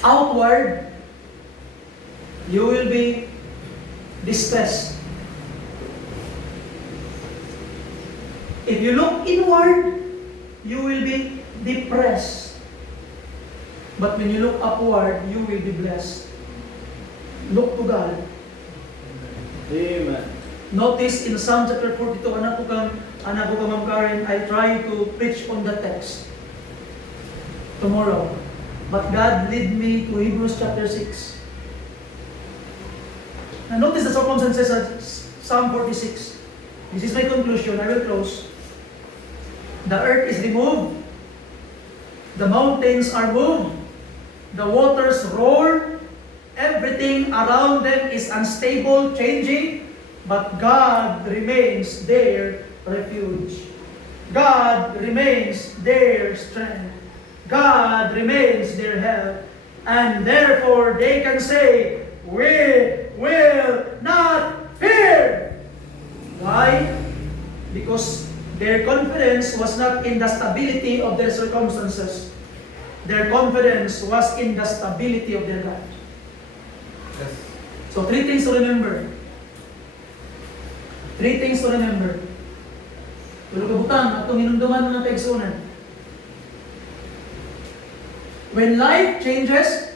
outward, you will be distressed. If you look inward, you will be depressed. But when you look upward, you will be blessed. Look to God. Amen. Notice in Psalm chapter 42, anak ko Ma'am Karen, I try to preach on the text tomorrow. But God led me to Hebrews chapter 6. Now notice the circumstances of Psalm 46. This is my conclusion. I will close. The earth is removed. The mountains are moved, the waters roar, everything around them is unstable, changing, but God remains their refuge. God remains their strength. God remains their help. And therefore they can say, we will not fear. Why? Because their confidence was not in the stability of their circumstances. Their confidence was in the stability of their God. Yes. So 3 things to remember. 3 things to remember. Tulog kabutang, atong hinumduman mga kaigsunan. When life changes,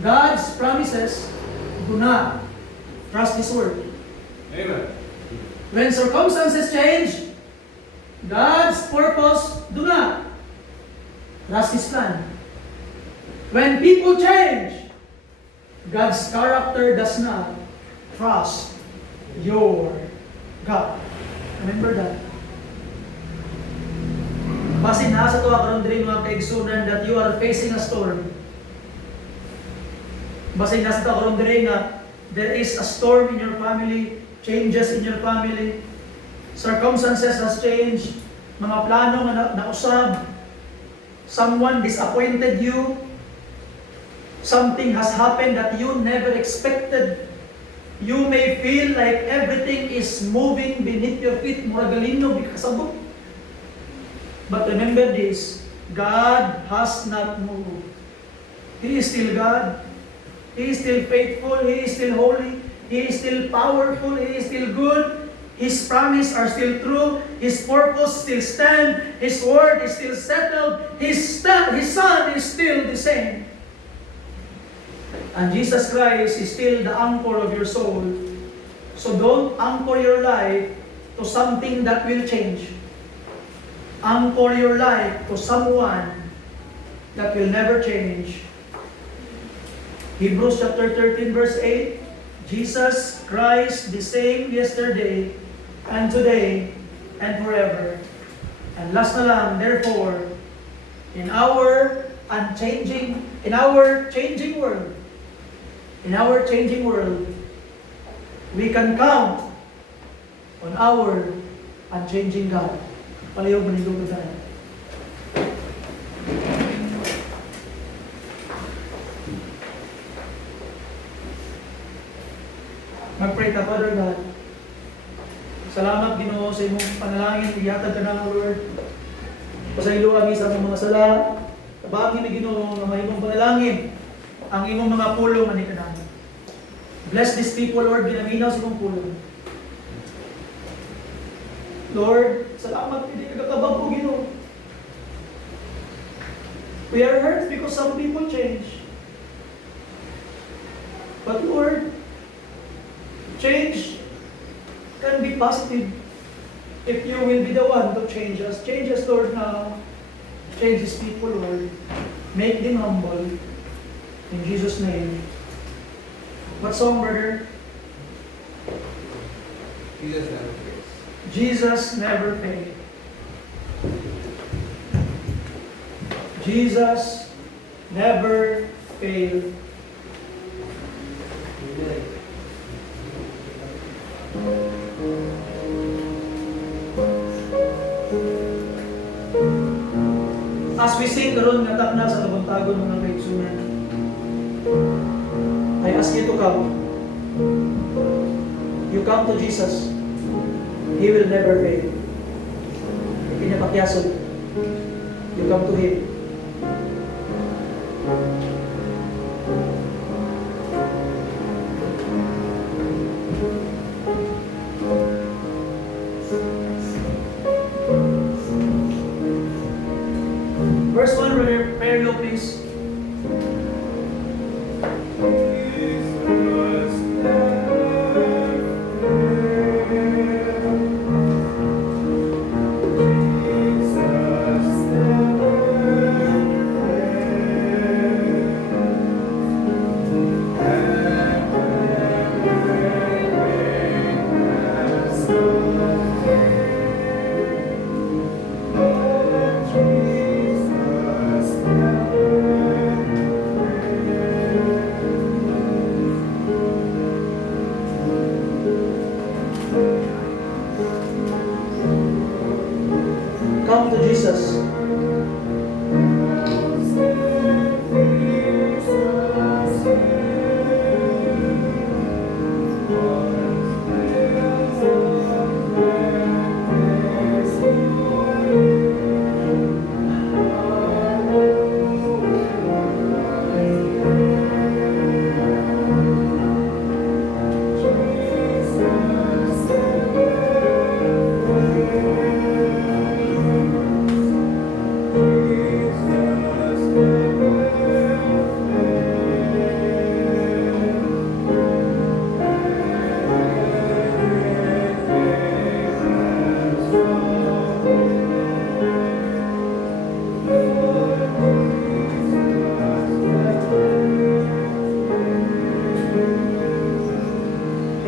God's promises do not trust His word. Amen. When circumstances change, God's purpose do not trust His plan. When people change, God's character does not trust your God. Remember that. Basin na sa tuwa karon diri mga kaigsunan that you are facing a storm. Basin na sa tuwa karon diri nga there is a storm in your family, changes in your family, circumstances has changed, mga plano nga nausab, someone disappointed you, something has happened that you never expected. You may feel like everything is moving beneath your feet, muragalino, bikasabot. But remember this, God has not moved. He is still God. He is still faithful. He is still holy. He is still powerful. He is still good. His promises are still true. His purpose still stands. His word is still settled. His Son is still the same. And Jesus Christ is still the anchor of your soul. So don't anchor your life to something that will change. Anchor your life to someone that will never change. Hebrews chapter 13 verse 8, Jesus Christ the same yesterday and today and forever. And last na lang, therefore, in our changing world, we can count on our unchanging God. Palayo mo nilugod tayo. Mag-pray ta, Father God. Salamat, Ginoo, sa imong panalangin, iyatag ka na, Lord. Pasaylo kami sa among mga sala. Tabangin na, Ginoo, nga may imong panalangin, ang imong mga pulong ani kanamo. Bless these people, Lord, ginaminaw sa imong pulong. Lord, salamat, hindi ka kakabag ko, Ginoo. We are hurt because some people change. But Lord, change can be positive if you will be the one to change us. Change us, Lord, now. Change these people, Lord. Make them humble. In Jesus' name. What song, brother? Jesus never fails. Jesus never failed. Jesus never failed. As we sing karon nga takna sa kabuntagon mga kaigsunan, I ask you to come. You come to Jesus. He will never fail. Pinapakyason. You come to Him. Verse 1, brother, prayer low, please. Jesus.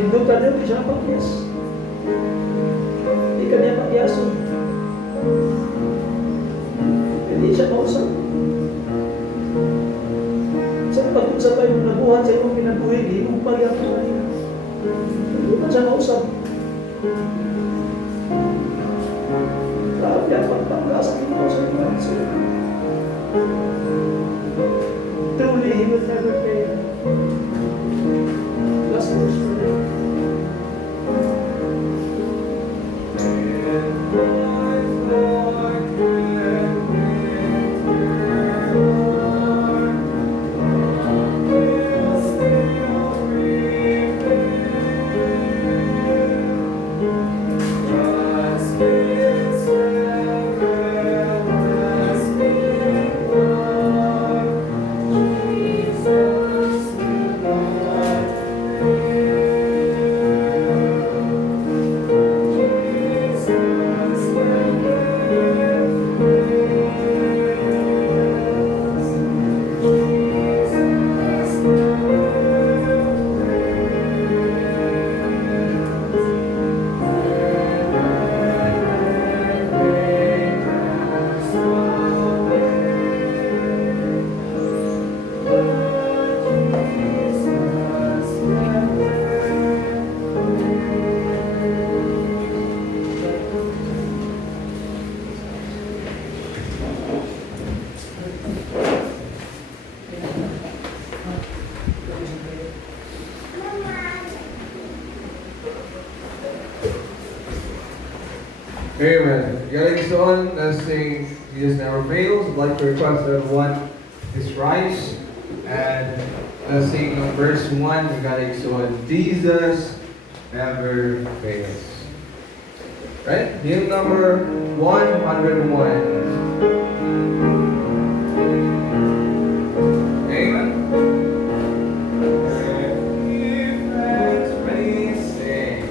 Hindutan niya, di siya pagyas. Di ka niya pagyaso. Hindi siya mausap. Sa pag-usap ay nabuhat sa iyong pinabuhi, di mong pagyaso kanina. Hindi man siya mausap. Grabe ang pagpanggas ang ito sa iyong sila. Truly, He will never fail. Last verse for them. Amen. Galing doon, let's sing Jesus Never Fails. I'd like to request everyone please rise and let's sing verse 1. Galing doon, Jesus Never Fails. Right? Hymn number 101. Amen. Ready, sing.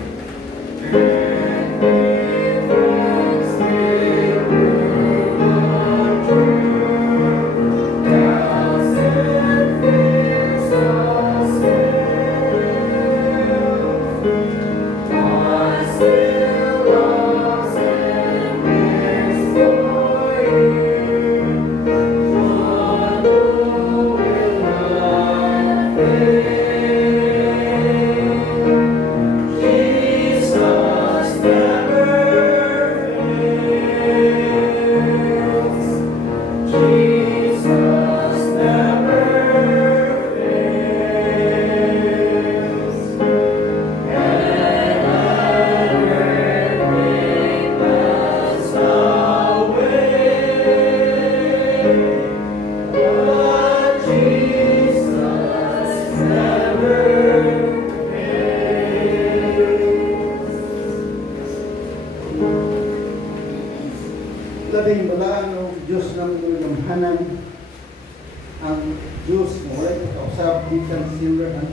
Labing balaan o Diyos ng ilamhanan ang Diyos na walay kausap bisan silver ang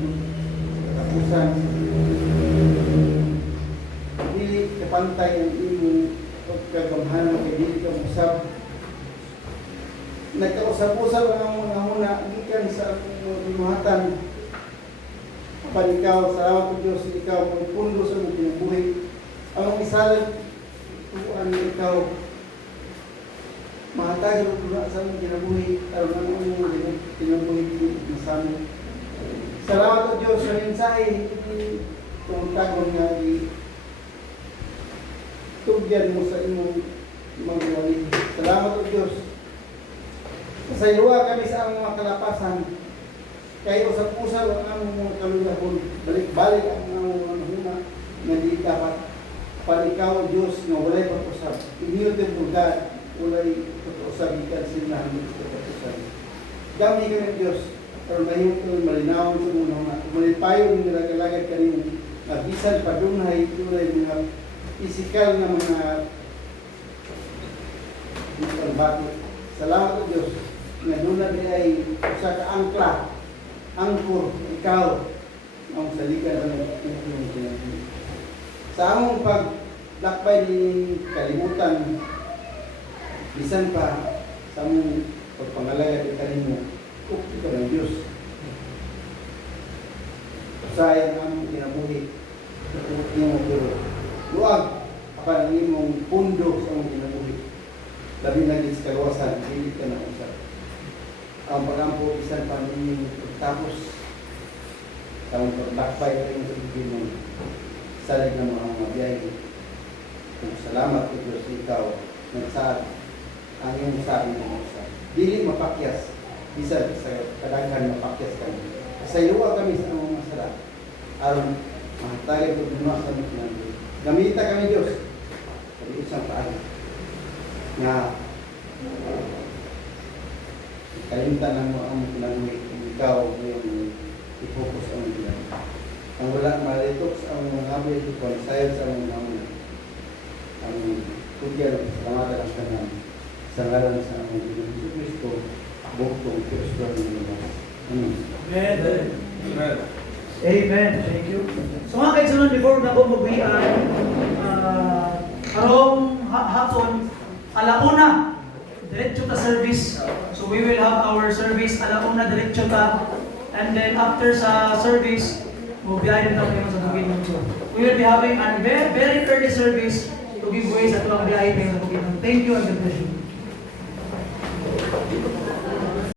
katapusan. Dili kapantay ang imong pagkagamhanan kay dili ka usap. Nagkausap-usap ang mga muna gikan sa akong imuhatan. Apan ikaw, salamat po Diyos, ikaw ang pundo sa mga kinabuhi. Ang isalat tuan ikaw mahatag ang pula sa mga kinabuhi aron ang mga kinabuhi sa amin. Salamat po Diyos sa mensahe itong tagon nga tugyan mo sa imong magwali. Salamat o Diyos. Sa iluwa kami sa among mga kalapasan. Kayo sa pusal ang among mga kalulahon. Balik-balik ang among mga huna na di dapat palikaw o Diyos na walay patusab. Immutable God, walay patusab ikan sila hanggang sa patusab. Gami kami Diyos. Pero mahimot kami malinawon sa muna na. Malipayo ng nilagay kanino. Nabisan padunay, tunay mga physical na mga bakit. Salamat o Diyos. Na doon na ay sa kaangkla, angkor, ikaw, ang salikan sa mga sa among paglakbay ni kalimutan, bisan pa sa among pagpangalagay ng kanino, ukti ka ng Diyos. Sayang ang kinabuhi, ukti mo pero luwag, apa ang imong pundo sa among kinabuhi. Labi na din sa kaluwasan, hindi ka na usap. Ang pagampo, isan pa ninyo tapos sa mga paglakbay ka rin sa bigyan mo salig ng mga biyahe. Kung salamat ko Diyos ikaw, nagsaad ang iyong sabi ng usap. Dili mapakyas, bisan sa kadaghan mapakyas kami. Sa iluwa kami sa mga masarap, aron mahatagan ko dumas sa mga namin. Gamita kami Diyos, sa isang paalam. Nga kalimtan ng mga pinangulit kung ikaw yung i-focus ang mga ang wala malitok sa mga habay kung sayad sa mga mga ang tudyan sa mga talang kanan sa ngalan sa mga Diyos Kristo buktong Kristo ng mga Amen. Amen. Amen. Amen. Thank you. So mga kaigsunan, before na ko magbiyan, karong hapon, alauna, diretso ta service. So we will have our service alauna diretso ta. And then after sa service, magbiyahe na tayo sa Bukidnon. We will be having a very, very early service to give way sa tuwang biyahe tayo sa Bukidnon. Thank you and God bless you.